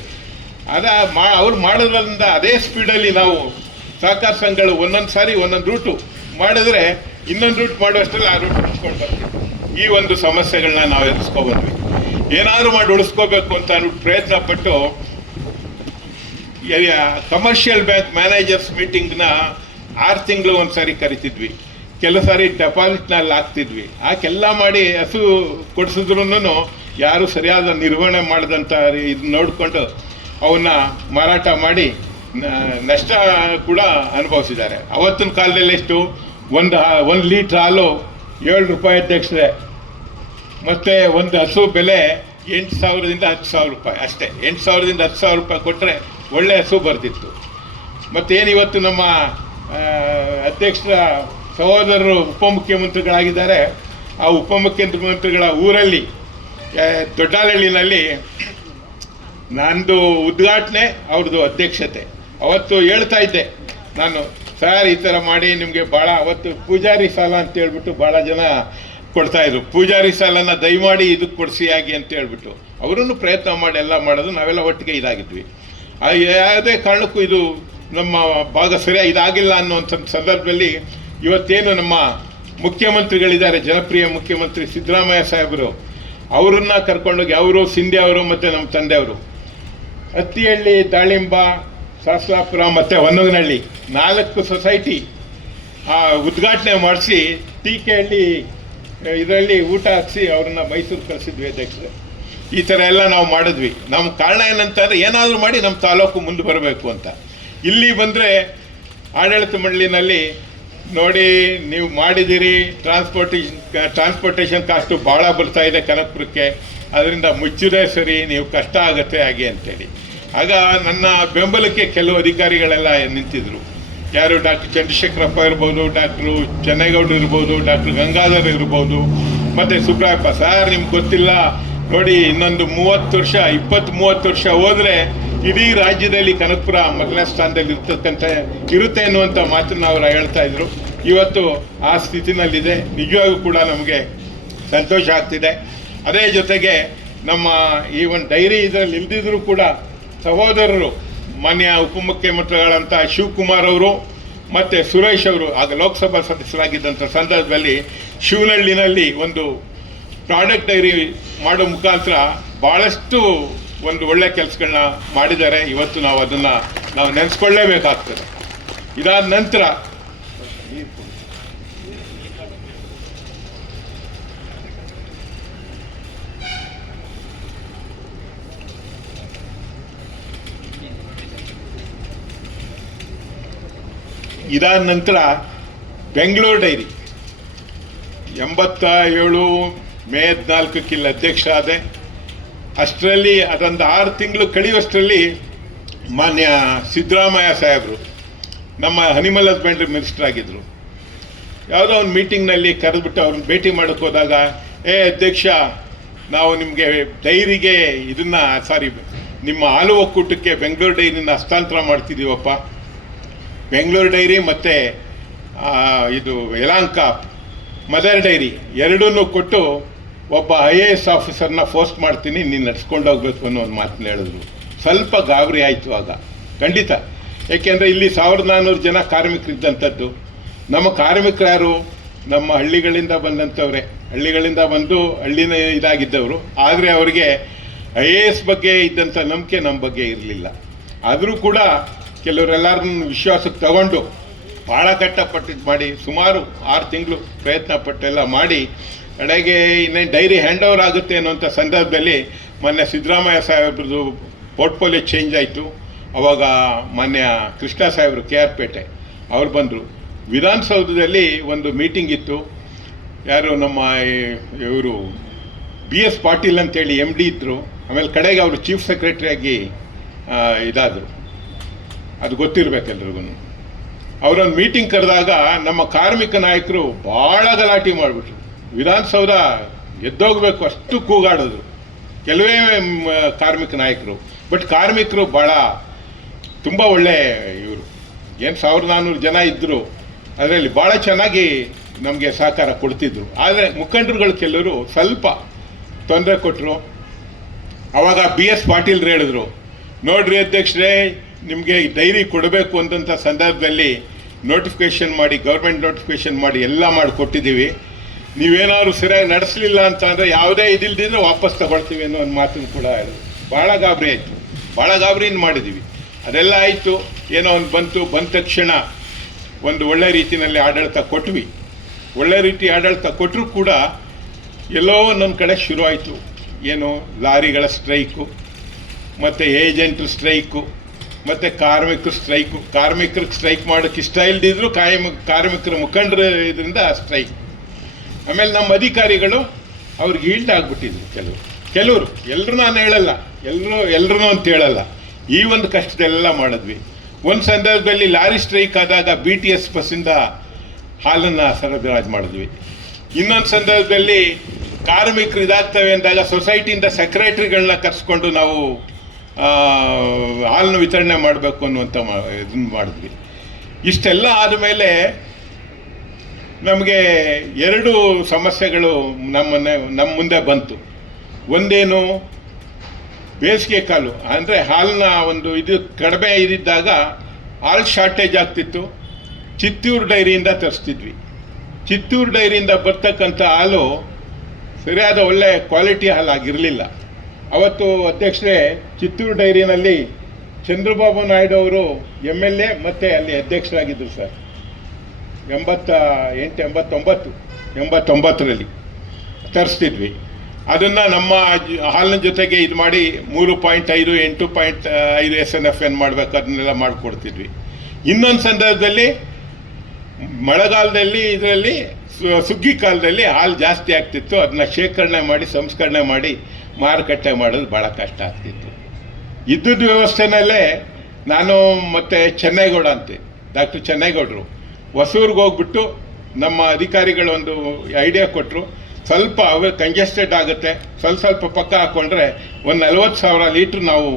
ಅದ ಮಾ, ಅವ್ರು ಮಾಡೋದ್ರಿಂದ ಅದೇ ಸ್ಪೀಡಲ್ಲಿ ನಾವು ಸಹಕಾರ ಸಂಘಗಳು ಒಂದೊಂದು ಸಾರಿ, ಒಂದೊಂದು ರೂಟು ಮಾಡಿದ್ರೆ ಇನ್ನೊಂದು ರೂಟ್ ಮಾಡುವಷ್ಟರಲ್ಲಿ ಆ ರೂಟ್ ಉಳಿಸ್ಕೊಂಡು ಬರ್ತೀವಿ. ಈ ಒಂದು ಸಮಸ್ಯೆಗಳನ್ನ ನಾವು ಎದುರಿಸ್ಕೊಬಂದ್ವಿ ಏನಾದರೂ ಮಾಡಿ ಉಳಿಸ್ಕೋಬೇಕು ಅಂತ ಪ್ರಯತ್ನ ಪಟ್ಟು ಕಮರ್ಷಿಯಲ್ ಬ್ಯಾಂಕ್ ಮ್ಯಾನೇಜರ್ಸ್ ಮೀಟಿಂಗ್ನ ಆರು ತಿಂಗಳು ಒಂದು ಸಾರಿ ಕರಿತಿದ್ವಿ. ಕೆಲವು ಸಾರಿ ಡೆಪಾಸಿಟ್ನಲ್ಲಿ ಹಾಕ್ತಿದ್ವಿ. ಹಾಕೆಲ್ಲ ಮಾಡಿ ಹಸು ಕೊಡಿಸಿದ್ರು ಯಾರು ಸರಿಯಾದ ನಿರ್ವಹಣೆ ಮಾಡಿದಂಥ ಇದು ನೋಡಿಕೊಂಡು ಅವನ್ನ ಮಾರಾಟ ಮಾಡಿ ನಷ್ಟ ಕೂಡ ಅನುಭವಿಸಿದ್ದಾರೆ. ಅವತ್ತಿನ ಕಾಲದಲ್ಲಿ ಎಷ್ಟು? ಒಂದು ಒಂದು ಲೀಟ್ರ್ ಹಾಲು ಏಳು ರೂಪಾಯಿ ಅಧ್ಯಕ್ಷರೆ. ಮತ್ತು ಒಂದು ಹಸು ಬೆಲೆ ಎಂಟು ಸಾವಿರದಿಂದ ಹತ್ತು ಸಾವಿರ ರೂಪಾಯಿ ಅಷ್ಟೇ. ಎಂಟು ಸಾವಿರದಿಂದ ಹತ್ತು ಸಾವಿರ ರೂಪಾಯಿ ಕೊಟ್ಟರೆ ಒಳ್ಳೆ ಹಸು ಬರ್ತಿತ್ತು. ಮತ್ತೇನು ಇವತ್ತು ನಮ್ಮ ಅಧ್ಯಕ್ಷರ ಸಹೋದರರು ಉಪಮುಖ್ಯಮಂತ್ರಿಗಳಾಗಿದ್ದಾರೆ. ಆ ಉಪಮುಖ್ಯಮಂತ್ರಿಗಳ ಊರಲ್ಲಿ ದೊಡ್ಡಾಲಹಳ್ಳಿನಲ್ಲಿ ನಂದು ಉದ್ಘಾಟನೆ, ಅವ್ರದ್ದು ಅಧ್ಯಕ್ಷತೆ. ಅವತ್ತು ಹೇಳ್ತಾ ಇದ್ದೆ. ನಾನು, ಸರ್, ಈ ಥರ ಮಾಡಿ ನಿಮಗೆ ಭಾಳ ಅವತ್ತು ಪೂಜಾರಿ ಸಾಲ ಅಂತ ಹೇಳ್ಬಿಟ್ಟು ಭಾಳ ಜನ ಕೊಡ್ತಾ ಇದ್ರು. ಪೂಜಾರಿ ಸಾಲನ ದಯಮಾಡಿ ಇದಕ್ಕೆ ಕೊಡಿಸಿ ಆಗಿ ಅಂತ ಹೇಳ್ಬಿಟ್ಟು. ಅವರನ್ನು ಪ್ರಯತ್ನ ಮಾಡಿ, ಎಲ್ಲ ಮಾಡೋದು ನಾವೆಲ್ಲ ಒಟ್ಟಿಗೆ ಇದಾಗಿದ್ವಿ. ಯಾವುದೇ ಕಾರಣಕ್ಕೂ ಇದು ನಮ್ಮ ಭಾಗ ಸರಿಯಾಗಿ ಇದಾಗಿಲ್ಲ ಅನ್ನುವಂಥ ಸಂದರ್ಭದಲ್ಲಿ ಇವತ್ತೇನು ನಮ್ಮ ಮುಖ್ಯಮಂತ್ರಿಗಳಿದ್ದಾರೆ ಜನಪ್ರಿಯ ಮುಖ್ಯಮಂತ್ರಿ ಸಿದ್ದರಾಮಯ್ಯ ಸಾಹೇಬರು ಅವರನ್ನ ಕರ್ಕೊಂಡೋಗಿ ಅವರು ಸಿಂಧೆ ಅವರು ಮತ್ತು ನಮ್ಮ ತಂದೆಯವರು. ಹತ್ತಿಹಳ್ಳಿ ದಾಳಿಂಬ ಸಾಸ್ಲಾಪುರ ಮತ್ತು ಹೊನ್ನಗನಹಳ್ಳಿ ನಾಲ್ಕು ಸೊಸೈಟಿ ಆ, ಉದ್ಘಾಟನೆ ಮಾಡಿಸಿ ಟೀಕೆಹಳ್ಳಿ ಇದರಲ್ಲಿ ಊಟ ಹಾಕಿಸಿ ಅವ್ರನ್ನ ಮೈಸೂರು ಕಳಿಸಿದ್ವಿ ಅಧ್ಯಕ್ಷರು. ಈ ಥರ ಎಲ್ಲ ನಾವು ಮಾಡಿದ್ವಿ. ನಮ್ಮ ಕಾರಣ ಏನಂತಂದರೆ ಏನಾದರೂ ಮಾಡಿ ನಮ್ಮ ತಾಲೂಕು ಮುಂದೆ ಬರಬೇಕು ಅಂತ. ಇಲ್ಲಿ ಬಂದರೆ ಆಡಳಿತ ಮಂಡಳಿನಲ್ಲಿ ನೋಡಿ, ನೀವು ಮಾಡಿದ್ದೀರಿ. ಟ್ರಾನ್ಸ್ಪೋರ್ಟೇಷನ್ ಟ್ರಾನ್ಸ್ಪೋರ್ಟೇಷನ್ ಕಾಸ್ಟು ಭಾಳ ಬರ್ತಾ ಇದೆ ಕನಕಪುರಕ್ಕೆ. ಅದರಿಂದ ಮುಚ್ಚಿದೆ ಸರಿ, ನೀವು ಕಷ್ಟ ಆಗುತ್ತೆ ಹಾಗೆ ಅಂತೇಳಿ. ಆಗ ನನ್ನ ಬೆಂಬಲಕ್ಕೆ ಕೆಲವು ಅಧಿಕಾರಿಗಳೆಲ್ಲ ನಿಂತಿದ್ರು. ಯಾರು ಡಾಕ್ಟರ್ ಚಂದ್ರಶೇಖರಪ್ಪ ಇರ್ಬೋದು, ಡಾಕ್ಟ್ರು ಚೆನ್ನೇಗೌಡರು ಇರ್ಬೋದು, ಡಾಕ್ಟರ್ ಗಂಗಾಧರ್ ಇರ್ಬೋದು, ಮತ್ತು ಸುಬ್ರಾಯಪ್ಪ ಸರ್, ನಿಮ್ಗೆ ಗೊತ್ತಿಲ್ಲ. ನೋಡಿ, ಇನ್ನೊಂದು ಮೂವತ್ತು ವರ್ಷ, ಇಪ್ಪತ್ತು ಮೂವತ್ತು ವರ್ಷ ಹೋದರೆ ಇಡೀ ರಾಜ್ಯದಲ್ಲಿ ಕನಕಪುರ ಮೊದಲನೇ ಸ್ಥಾನದಲ್ಲಿ ಇರ್ತಕ್ಕಂಥ ಇರುತ್ತೆ ಅನ್ನುವಂಥ ಮಾತನ್ನು ಅವರು ಹೇಳ್ತಾ ಇದ್ರು. ಇವತ್ತು ಆ ಸ್ಥಿತಿನಲ್ಲಿದೆ. ನಿಜವಾಗೂ ಕೂಡ ನಮಗೆ ಸಂತೋಷ ಆಗ್ತಿದೆ. ಅದೇ ಜೊತೆಗೆ ನಮ್ಮ ಈ ಒಂದು ಡೈರಿ ಇದರಲ್ಲಿ ಇಲ್ದಿದ್ರು ಕೂಡ ಸಹೋದರರು, ಮಾನ್ಯ ಉಪಮುಖ್ಯಮಂತ್ರಿಗಳಂತ ಶಿವಕುಮಾರ್ ಅವರು ಮತ್ತು ಸುರೇಶ್ ಅವರು, ಆಗ ಲೋಕಸಭಾ ಸದಸ್ಯರಾಗಿದ್ದಂಥ ಸಂದರ್ಭದಲ್ಲಿ ಶಿವನಹಳ್ಳಿನಲ್ಲಿ ಒಂದು ಪ್ರಾಡಕ್ಟ್ ಡೈರಿ ಮಾಡೋ ಮುಖಾಂತರ ಭಾಳಷ್ಟು ಒಂದು ಒಳ್ಳೆ ಕೆಲಸಗಳನ್ನ ಮಾಡಿದ್ದಾರೆ. ಇವತ್ತು ನಾವು ಅದನ್ನ ನಾವು ನೆನೆಸ್ಕೊಳ್ಳೇಬೇಕಾಗ್ತದೆ. ಇದಾದ ನಂತರ ಇದಾದ ನಂತರ ಬೆಂಗಳೂರು ಡೈರಿ. ಎಂಬತ್ತ ಏಳು ಮೇ ಹದಿನಾಲ್ಕಕ್ಕೆ ಇಲ್ಲಿ ಅಧ್ಯಕ್ಷ ಆದೆ. ಅಷ್ಟರಲ್ಲಿ, ಅದೊಂದು ಆರು ತಿಂಗಳು ಕಳೆಯುವಷ್ಟರಲ್ಲಿ ಮಾನ್ಯ ಸಿದ್ದರಾಮಯ್ಯ ಸಾಹೇಬರು ನಮ್ಮ ಹನಿಮಲ್ ಹಸ್ಬೆಂಡ್ರಿ ಮಿನಿಸ್ಟರ್ ಆಗಿದ್ದರು ಯಾವುದೋ ಒಂದು ಮೀಟಿಂಗ್ನಲ್ಲಿ ಕರೆದ್ಬಿಟ್ಟು ಅವ್ರನ್ನ ಭೇಟಿ ಮಾಡೋಕ್ಕೆ ಹೋದಾಗ, ಏ ಅಧ್ಯಕ್ಷ, ನಾವು ನಿಮಗೆ ಡೈರಿಗೆ ಇದನ್ನು, ಸಾರಿ, ನಿಮ್ಮ ಹಾಲು ಒಕ್ಕೂಟಕ್ಕೆ ಬೆಂಗಳೂರು ಡೈರಿನ ಹಸ್ತಾಂತರ ಮಾಡ್ತಿದ್ದೀವಪ್ಪ. ಬೆಂಗಳೂರು ಡೈರಿ ಮತ್ತು ಇದು ಯಲಾಂಕ ಮದರ್ ಡೈರಿ ಎರಡನ್ನೂ ಕೊಟ್ಟು ಒಬ್ಬ ಐ ಎ ಎಸ್ ಆಫೀಸರ್ನ ಫೋಸ್ಟ್ ಮಾಡ್ತೀನಿ, ನೀನು ನಡ್ಸ್ಕೊಂಡು ಹೋಗ್ಬೇಕು ಅನ್ನೋ ಒಂದು ಮಾತನ್ನ ಹೇಳಿದ್ರು. ಸ್ವಲ್ಪ ಗಾಬರಿ ಆಯಿತು ಆಗ. ಖಂಡಿತ. ಏಕೆಂದರೆ ಇಲ್ಲಿ ಸಾವಿರದ ನಾನ್ನೂರು ಜನ ಕಾರ್ಮಿಕರಿದ್ದಂಥದ್ದು. ನಮ್ಮ ಕಾರ್ಮಿಕರು ಯಾರು? ನಮ್ಮ ಹಳ್ಳಿಗಳಿಂದ ಬಂದಂಥವ್ರೆ. ಹಳ್ಳಿಗಳಿಂದ ಬಂದು ಹಳ್ಳಿನ ಇದಾಗಿದ್ದವರು. ಆದರೆ ಅವರಿಗೆ ಐ ಎ ಎಸ್ ಬಗ್ಗೆ ಇದ್ದಂಥ ನಂಬಿಕೆ ನಮ್ಮ ಬಗ್ಗೆ ಇರಲಿಲ್ಲ. ಆದರೂ ಕೂಡ ಕೆಲವರೆಲ್ಲರನ್ನ ವಿಶ್ವಾಸಕ್ಕೆ ತಗೊಂಡು ಭಾಳ ಕಟ್ಟಪಟ್ಟಿದ್ದು ಮಾಡಿ ಸುಮಾರು ಆರು ತಿಂಗಳು ಪ್ರಯತ್ನ ಪಟ್ಟೆಲ್ಲ ಮಾಡಿ ಕಡೆಗೆ ಇನ್ನೇನು ಡೈರಿ ಹ್ಯಾಂಡ್ ಓವರ್ ಆಗುತ್ತೆ ಅನ್ನೋಂಥ ಸಂದರ್ಭದಲ್ಲಿ ಮೊನ್ನೆ ಸಿದ್ದರಾಮಯ್ಯ ಸಾಹೇಬ್ರದ್ದು ಪೋರ್ಟ್ಫೋಲಿಯೋ ಚೇಂಜ್ ಆಯಿತು. ಅವಾಗ ಮಾನ್ಯ ಕೃಷ್ಣ ಸಾಹೇಬರು ಕೆ ಆರ್ ಪೇಟೆ ಅವ್ರು ಬಂದರು. ವಿಧಾನಸೌಧದಲ್ಲಿ ಒಂದು ಮೀಟಿಂಗ್ ಇತ್ತು. ಯಾರು ನಮ್ಮ ಇವರು ಬಿ ಎಸ್ ಪಾಟೀಲ್ ಅಂತೇಳಿ ಎಂ ಡಿ ಇದ್ದರು ಆಮೇಲೆ ಕಡೆಗೆ ಅವರು ಚೀಫ್ ಸೆಕ್ರೆಟರಿಯಾಗಿ ಇದಾದರು. ಅದು ಗೊತ್ತಿರಬೇಕೆಲ್ರಿಗೂ ಅವರೊಂದು ಮೀಟಿಂಗ್ ಕರೆದಾಗ ನಮ್ಮ ಕಾರ್ಮಿಕ ನಾಯಕರು ಭಾಳ ಗಲಾಟೆ ಮಾಡಿಬಿಟ್ರು. ವಿಧಾನಸೌಧ ಎದ್ದೋಗಬೇಕು ಅಷ್ಟು ಕೂಗಾಡಿದ್ರು. ಕೆಲವೇ ಕಾರ್ಮಿಕ ನಾಯಕರು. ಬಟ್ ಕಾರ್ಮಿಕರು ಭಾಳ ತುಂಬ ಒಳ್ಳೆ ಇವರು. ಏನು ಸಾವಿರದ ನಾನ್ನೂರು ಜನ ಇದ್ದರು ಅದರಲ್ಲಿ ಭಾಳ ಚೆನ್ನಾಗಿ ನಮಗೆ ಸಹಕಾರ ಕೊಡ್ತಿದ್ರು. ಆದರೆ ಮುಖಂಡರುಗಳು ಕೆಲವರು ಸ್ವಲ್ಪ ತೊಂದರೆ ಕೊಟ್ಟರು ಆವಾಗ ಬಿ ಎಸ್ ಪಾಟೀಲ್ರು ಹೇಳಿದ್ರು, ನೋಡ್ರಿ ಅಧ್ಯಕ್ಷರೇ, ನಿಮಗೆ ಡೈರಿ ಕೊಡಬೇಕು ಅಂದಂಥ ಸಂದರ್ಭದಲ್ಲಿ ನೋಟಿಫಿಕೇಶನ್ ಮಾಡಿ ಗೌರ್ಮೆಂಟ್ ನೋಟಿಫಿಕೇಷನ್ ಮಾಡಿ ಎಲ್ಲ ಮಾಡಿ ಕೊಟ್ಟಿದ್ದೀವಿ ನೀವೇನಾದ್ರು ಸರಿಯಾಗಿ ನಡೆಸಲಿಲ್ಲ ಅಂತ ಯಾವುದೇ ಇದಿಲ್ದಿದ್ರೆ ವಾಪಸ್ ತಗೊಳ್ತೀವಿ ಅನ್ನೋ ಒಂದು ಮಾತನ್ನು ಕೂಡ ಹೇಳಿದ್ರು. ಭಾಳ ಗಾಬರಿ ಆಯಿತು. ಭಾಳ ಗಾಬರಿನ ಮಾಡಿದ್ದೀವಿ ಅದೆಲ್ಲ ಆಯಿತು. ಏನೋ ಒಂದು ಬಂತು. ಬಂದ ತಕ್ಷಣ ಒಂದು ಒಳ್ಳೆ ರೀತಿಯಲ್ಲಿ ಆಡಳಿತ ಕೊಟ್ವಿ. ಒಳ್ಳೆ ರೀತಿ ಆಡಳಿತ ಕೊಟ್ಟರೂ ಕೂಡ ಎಲ್ಲೋ ಒಂದೊಂದು ಕಡೆ ಶುರುವಾಯಿತು ಏನು ಲಾರಿಗಳ ಸ್ಟ್ರೈಕು, ಮತ್ತು ಏಜೆಂಟ್ರ ಸ್ಟ್ರೈಕು, ಮತ್ತು ಕಾರ್ಮಿಕರು ಸ್ಟ್ರೈಕು. ಕಾರ್ಮಿಕರಿಗೆ ಸ್ಟ್ರೈಕ್ ಮಾಡೋಕ್ಕೆ ಇಷ್ಟ ಇಲ್ದಿದ್ರು ಕಾರ್ಮಿಕರ ಮುಖಂಡರು ಇದರಿಂದ ಸ್ಟ್ರೈಕ್. ಆಮೇಲೆ ನಮ್ಮ ಅಧಿಕಾರಿಗಳು ಅವ್ರಿಗೆ ಈಲ್ಡ್ ಆಗ್ಬಿಟ್ಟಿದ್ರು ಕೆಲವರು. ಕೆಲವರು ಎಲ್ಲರೂ ನಾನು ಹೇಳಲ್ಲ ಎಲ್ಲರೂ ಎಲ್ಲರೂ ಅಂತ ಹೇಳಲ್ಲ. ಈ ಒಂದು ಕಷ್ಟದೆಲ್ಲ ಮಾಡಿದ್ವಿ. ಒಂದು ಸಂದರ್ಭದಲ್ಲಿ ಲಾರಿ ಸ್ಟ್ರೈಕ್ ಆದಾಗ ಬಿ ಟಿ ಎಸ್ ಬಸ್ಸಿಂದ ಹಾಲನ್ನು ಸರಬರಾಜು ಮಾಡಿದ್ವಿ. ಇನ್ನೊಂದು ಸಂದರ್ಭದಲ್ಲಿ ಕಾರ್ಮಿಕರು ಇದಾಗ್ತವೆ ಅಂದಾಗ ಸೊಸೈಟಿಯಿಂದ ಸೆಕ್ರೆಟ್ರಿಗಳನ್ನ ಕರೆಸ್ಕೊಂಡು ನಾವು ಹಾಲನ್ನು ವಿತರಣೆ ಮಾಡಬೇಕು ಅನ್ನುವಂಥ ಇದನ್ನು ಮಾಡಿದ್ವಿ. ಇಷ್ಟೆಲ್ಲ ಆದಮೇಲೆ ನಮಗೆ ಎರಡು ಸಮಸ್ಯೆಗಳು ನಮ್ಮನ್ನೇ ನಮ್ಮ ಮುಂದೆ ಬಂತು. ಒಂದೇನು ಬೇಸಿಗೆ ಕಾಲು, ಅಂದರೆ ಹಾಲಿನ ಒಂದು ಇದು ಕಡಿಮೆ ಇದ್ದಿದ್ದಾಗ ಹಾಲು ಶಾರ್ಟೇಜ್ ಆಗ್ತಿತ್ತು. ಚಿತ್ತೂರು ಡೈರಿಯಿಂದ ತರಿಸ್ತಿದ್ವಿ. ಚಿತ್ತೂರು ಡೈರಿಯಿಂದ ಬರ್ತಕ್ಕಂಥ ಹಾಲು ಸರಿಯಾದ ಒಳ್ಳೆ ಕ್ವಾಲಿಟಿ ಹಾಲಾಗಿರಲಿಲ್ಲ ಅವತ್ತು ಅಧ್ಯಕ್ಷರೇ ಚಿತ್ತೂರು ಡೈರಿನಲ್ಲಿ ಚಂದ್ರಬಾಬು ನಾಯ್ಡು ಅವರು ಎಂ ಎಲ್ ಎ, ಮತ್ತು ಅಲ್ಲಿ ಅಧ್ಯಕ್ಷರಾಗಿದ್ದರು ಸರ್. ಎಂಬತ್ತ, ಎಂಟು, ಎಂಬತ್ತೊಂಬತ್ತು, ಎಂಬತ್ತೊಂಬತ್ತರಲ್ಲಿ ತರಿಸ್ತಿದ್ವಿ. ಅದನ್ನು ನಮ್ಮ ಹಾಲಿನ ಜೊತೆಗೆ ಇದು ಮಾಡಿ ಮೂರು ಪಾಯಿಂಟ್ ಐದು, ಎಂಟು ಪಾಯಿಂಟ್ ಐದು ಎಸ್ ಎನ್ ಎಫ್ ಎನ್ ಮಾಡಬೇಕು, ಅದನ್ನೆಲ್ಲ ಮಾಡಿಕೊಡ್ತಿದ್ವಿ. ಇನ್ನೊಂದು ಸಂದರ್ಭದಲ್ಲಿ ಮಳೆಗಾಲದಲ್ಲಿ ಇದರಲ್ಲಿ ಸುಗ್ಗಿ ಕಾಲದಲ್ಲಿ ಹಾಲು ಜಾಸ್ತಿ ಆಗ್ತಿತ್ತು, ಅದನ್ನ ಶೇಖರಣೆ ಮಾಡಿ, ಸಂಸ್ಕರಣೆ ಮಾಡಿ ಮಾರುಕಟ್ಟೆ ಮಾಡೋದು ಭಾಳ ಕಷ್ಟ ಆಗ್ತಿತ್ತು. ಇದ್ದದ್ದು ವ್ಯವಸ್ಥೆನಲ್ಲೇ ನಾನು ಮತ್ತು ಚೆನ್ನೈಗೌಡ ಅಂತೆ, ಡಾಕ್ಟರ್ ಚೆನ್ನೈಗೌಡರು. ಹೊಸೂರಿಗೆ ಹೋಗ್ಬಿಟ್ಟು ನಮ್ಮ ಅಧಿಕಾರಿಗಳೊಂದು ಐಡಿಯಾ ಕೊಟ್ಟರು ಸ್ವಲ್ಪ ಅವ ಕಂಜೆಸ್ಟೆಡ್ ಆಗುತ್ತೆ. ಸ್ವಲ್ಪ ಸ್ವಲ್ಪ ಪಕ್ಕ ಹಾಕ್ಕೊಂಡ್ರೆ ಒಂದು ನಲ್ವತ್ತು ಸಾವಿರ ಲೀಟ್ರ್ ನಾವು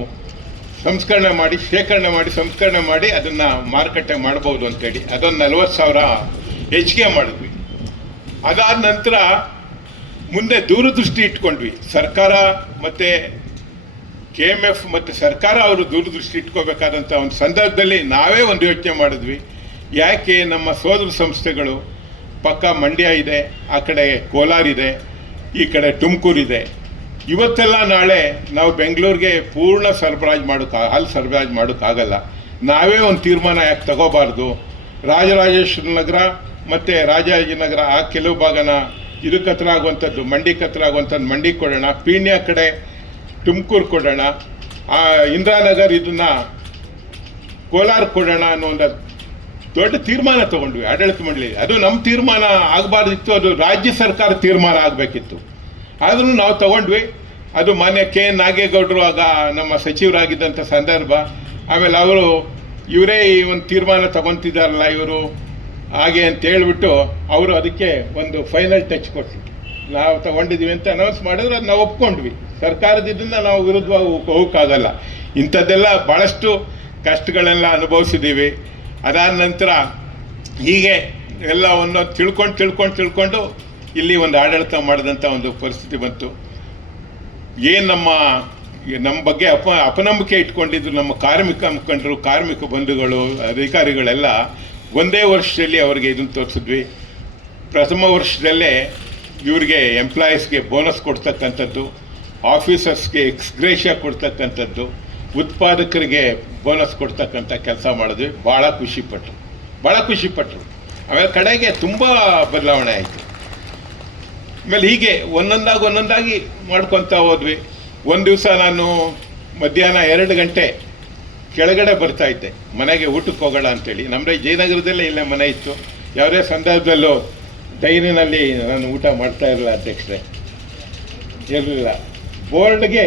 ಸಂಸ್ಕರಣೆ ಮಾಡಿ, ಶೇಖರಣೆ ಮಾಡಿ, ಸಂಸ್ಕರಣೆ ಮಾಡಿ ಅದನ್ನು ಮಾರುಕಟ್ಟೆ ಮಾಡ್ಬೋದು ಅಂತೇಳಿ. ಅದೊಂದು ನಲ್ವತ್ತು ಸಾವಿರ ಹೆಚ್ಚಿಗೆ ಮಾಡಿದ್ವಿ. ಅದಾದ ನಂತರ ಮುಂದೆ ದೂರದೃಷ್ಟಿ ಇಟ್ಕೊಂಡ್ವಿ. ಸರ್ಕಾರ ಮತ್ತು ಕೆ ಎಂ ಎಫ್ ಮತ್ತು ಸರ್ಕಾರ ಅವರು ದೂರದೃಷ್ಟಿ ಇಟ್ಕೋಬೇಕಾದಂಥ ಒಂದು ಸಂದರ್ಭದಲ್ಲಿ ನಾವೇ ಒಂದು ಯೋಚನೆ ಮಾಡಿದ್ವಿ. ಯಾಕೆ ನಮ್ಮ ಸೋದರ ಸಂಸ್ಥೆಗಳು ಪಕ್ಕ ಮಂಡ್ಯ ಇದೆ, ಆ ಕಡೆ ಕೋಲಾರ ಇದೆ, ಈ ಕಡೆ ತುಮಕೂರು ಇದೆ. ಇವತ್ತೆಲ್ಲ ನಾಳೆ ನಾವು ಬೆಂಗಳೂರಿಗೆ ಪೂರ್ಣ ಸರಬರಾಜು ಮಾಡೋಕ್ಕೆ ಹಾಲು ಸರಬರಾಜು ಮಾಡೋಕ್ಕಾಗಲ್ಲ. ನಾವೇ ಒಂದು ತೀರ್ಮಾನ ಯಾಕೆ ತಗೋಬಾರ್ದು? ರಾಜರಾಜೇಶ್ವರ ನಗರ ಮತ್ತು ರಾಜಾಜಿನಗರ ಆ ಕೆಲವು ಭಾಗನ ಇದಕ್ಕೆ ಹತ್ರ ಆಗುವಂಥದ್ದು ಮಂಡಿ ಹತ್ರ ಆಗುವಂಥದ್ದು ಮಂಡಿ ಕೊಡೋಣ, ಪೀಣ್ಯ ಕಡೆ ತುಮಕೂರು ಕೊಡೋಣ, ಆ ಇಂದಿರಾನಗರ್ ಇದನ್ನು ಕೋಲಾರ ಕೊಡೋಣ ಅನ್ನೋ ಒಂದು ದೊಡ್ಡ ತೀರ್ಮಾನ ತಗೊಂಡ್ವಿ, ಆಡಳಿತ ಮಂಡಳಿ. ಅದು ನಮ್ಮ ತೀರ್ಮಾನ ಆಗಬಾರ್ದಿತ್ತು, ಅದು ರಾಜ್ಯ ಸರ್ಕಾರ ತೀರ್ಮಾನ ಆಗಬೇಕಿತ್ತು. ಆದರೂ ನಾವು ತಗೊಂಡ್ವಿ. ಅದು ಮಾನ್ಯ ಕೆ ಎನ್ ನಾಗೇಗೌಡರು ಆಗ ನಮ್ಮ ಸಚಿವರಾಗಿದ್ದಂಥ ಸಂದರ್ಭ. ಆಮೇಲೆ ಅವರು, ಇವರೇ ಈ ಒಂದು ತೀರ್ಮಾನ ತಗೊತಿದ್ದಾರಲ್ಲ ಇವರು? ಹಾಗೆ ಅಂತ ಹೇಳ್ಬಿಟ್ಟು ಅವರು ಅದಕ್ಕೆ ಒಂದು ಫೈನಲ್ ಟಚ್ ಕೊಟ್ಟರು ನಾವು ತಗೊಂಡಿದ್ದೀವಿ ಅಂತ ಅನೌನ್ಸ್ ಮಾಡಿದ್ರೆ, ಅದು ನಾವು ಒಪ್ಕೊಂಡ್ವಿ. ಸರ್ಕಾರದಿಂದ ನಾವು ವಿರುದ್ಧವಾಗಿ ಹೋಗೋಕ್ಕಾಗಲ್ಲ ಇಂಥದ್ದೆಲ್ಲ ಭಾಳಷ್ಟು ಕಷ್ಟಗಳೆಲ್ಲ ಅನುಭವಿಸಿದ್ದೀವಿ. ಅದಾದ ನಂತರ ಹೀಗೆ ಒಂದು ತಿಳ್ಕೊಂಡು ತಿಳ್ಕೊಂಡು ತಿಳ್ಕೊಂಡು ಇಲ್ಲಿ ಒಂದು ಆಡಳಿತ ಮಾಡಿದಂಥ ಒಂದು ಪರಿಸ್ಥಿತಿ ಬಂತು. ಏನು ನಮ್ಮ ನಮ್ಮ ಬಗ್ಗೆ ಅಪ ಅಪನಂಬಿಕೆ ಇಟ್ಕೊಂಡಿದ್ದು ನಮ್ಮ ಕಾರ್ಮಿಕ ಮುಖಂಡರು, ಕಾರ್ಮಿಕ ಬಂಧುಗಳು, ಅಧಿಕಾರಿಗಳೆಲ್ಲ ಒಂದೇ ವರ್ಷದಲ್ಲಿ ಅವರಿಗೆ ಇದನ್ನು ತೋರಿಸಿದ್ವಿ. ಪ್ರಥಮ ವರ್ಷದಲ್ಲೇ ಇವರಿಗೆ ಎಂಪ್ಲಾಯೀಸ್ಗೆ ಬೋನಸ್ ಕೊಡ್ತಕ್ಕಂಥದ್ದು ಆಫೀಸರ್ಸ್ಗೆ ಎಕ್ಸ್ಗ್ರೇಷ ಕೊಡ್ತಕ್ಕಂಥದ್ದು. ಉತ್ಪಾದಕರಿಗೆ ಬೋನಸ್ ಕೊಡ್ತಕ್ಕಂಥ ಕೆಲಸ ಮಾಡಿದ್ವಿ. ಭಾಳ ಖುಷಿಪಟ್ಟರು ಭಾಳ ಖುಷಿಪಟ್ಟರು ಆಮೇಲೆ ಕಡೆಗೆ ತುಂಬ ಬದಲಾವಣೆ ಆಯಿತು. ಆಮೇಲೆ ಹೀಗೆ ಒಂದೊಂದಾಗಿ ಒಂದೊಂದಾಗಿ ಮಾಡ್ಕೊತಾ ಹೋದ್ವಿ. ಒಂದು ದಿವಸ ನಾನು ಮಧ್ಯಾಹ್ನ ಎರಡು ಗಂಟೆ ಕೆಳಗಡೆ ಬರ್ತಾ ಇದ್ದೆ. ಮನೆಗೆ ಊಟಕ್ಕೆ ಹೋಗೋಣ ಅಂತೇಳಿ. ನಮ್ಮದೇ ಜಯನಗರದಲ್ಲೇ ಇಲ್ಲೇ ಮನೆ ಇತ್ತು. ಯಾವುದೇ ಸಂದರ್ಭದಲ್ಲೂ ಡೈರಿನಲ್ಲಿ ನಾನು ಊಟ ಮಾಡ್ತಾ ಇರಲಿಲ್ಲ ಅಧ್ಯಕ್ಷರೇ. ಇರಲಿಲ್ಲ. ಬೋರ್ಡ್ಗೆ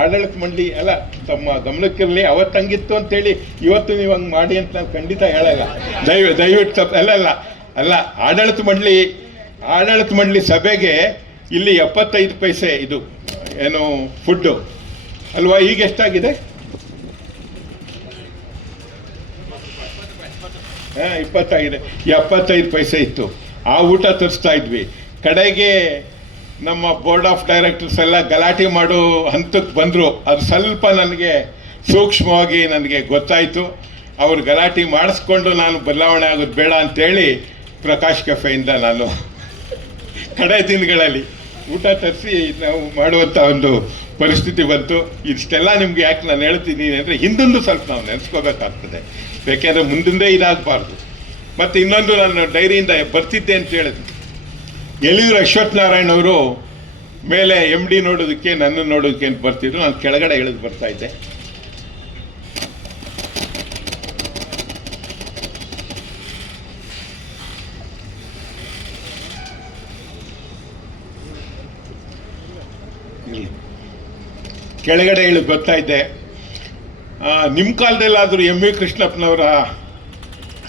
ಆಡಳಿತ ಮಂಡಳಿ, ಅಲ್ಲ, ತಮ್ಮ ಗಮನಕ್ಕಿರಲಿ ಅವತ್ತು ಹಂಗಿತ್ತು ಅಂತೇಳಿ ಇವತ್ತು ನೀವು ಹಂಗೆ ಮಾಡಿ ಅಂತ ನಾನು ಖಂಡಿತ ಹೇಳಲ್ಲ. ದಯವಿ, ದಯವಿಟ್ಟು ಅಲ್ಲ ಅಲ್ಲ ಅಲ್ಲ, ಆಡಳಿತ ಮಂಡಳಿ ಆಡಳಿತ ಮಂಡಳಿ ಸಭೆಗೆ ಇಲ್ಲಿ ಎಪ್ಪತ್ತೈದು ಪೈಸೆ ಇದು, ಏನು, ಫುಡ್ಡು. ಅಲ್ವಾ, ಈಗ ಎಷ್ಟಾಗಿದೆ? ಹಾಂ, ಇಪ್ಪತ್ತಾಗಿದೆ. ಎಪ್ಪತ್ತೈದು ಪೈಸೆ ಇತ್ತು. ಆ ಊಟ ತರಿಸ್ತಾ ಇದ್ವಿ. ಕಡೆಗೆ ನಮ್ಮ ಬೋರ್ಡ್ ಆಫ್ ಡೈರೆಕ್ಟರ್ಸ್ ಎಲ್ಲ ಗಲಾಟೆ ಮಾಡೋ ಹಂತಕ್ಕೆ ಬಂದರು. ಅದು ಸ್ವಲ್ಪ ನನಗೆ ಸೂಕ್ಷ್ಮವಾಗಿ ನನಗೆ ಗೊತ್ತಾಯಿತು. ಅವ್ರು ಗಲಾಟೆ ಮಾಡಿಸ್ಕೊಂಡು ನಾನು ಬದಲಾವಣೆ ಆಗೋದು ಬೇಡ ಅಂತೇಳಿ ಪ್ರಕಾಶ್ ಕೆಫೆಯಿಂದ ನಾನು ಕಡೆ ದಿನಗಳಲ್ಲಿ ಊಟ ತರಿಸಿ ನಾವು ಮಾಡುವಂಥ ಒಂದು ಪರಿಸ್ಥಿತಿ ಬಂತು. ಇಷ್ಟೆಲ್ಲ ನಿಮ್ಗೆ ಯಾಕೆ ನಾನು ಹೇಳ್ತೀನಿ ಅಂದರೆ ಹಿಂದೊಂದು ಸ್ವಲ್ಪ ನಾವು ನೆನೆಸ್ಕೋಬೇಕಾಗ್ತದೆ. ಯಾಕೆಂದರೆ ಮುಂದಿಂದೇ ಇದಾಗಬಾರ್ದು. ಮತ್ತು ಇನ್ನೊಂದು ನಾನು ಡೈರಿಯಿಂದ ಬರ್ತಿದ್ದೆ ಅಂತ ಹೇಳಿದ್ರು. ಯಲಿಯೂರು ಅಶ್ವಥ್ ನಾರಾಯಣ್ ಅವರು ಮೇಲೆ ಎಂ ಡಿ ನೋಡೋದಕ್ಕೆ, ನನ್ನ ನೋಡೋದಕ್ಕೆ ಅಂತ ಬರ್ತಿದ್ರು. ನಾನು ಕೆಳಗಡೆ ಇಳಿದು ಬರ್ತಾ ಇದ್ದೆ. ಕೆಳಗಡೆ ಇಳಿದು ಬರ್ತಾ ಇದ್ದೆ. ನಿಮ್ಮ ಕಾಲದಲ್ಲಾದರೂ ಎಂ ವಿ ಕೃಷ್ಣಪ್ಪನವರ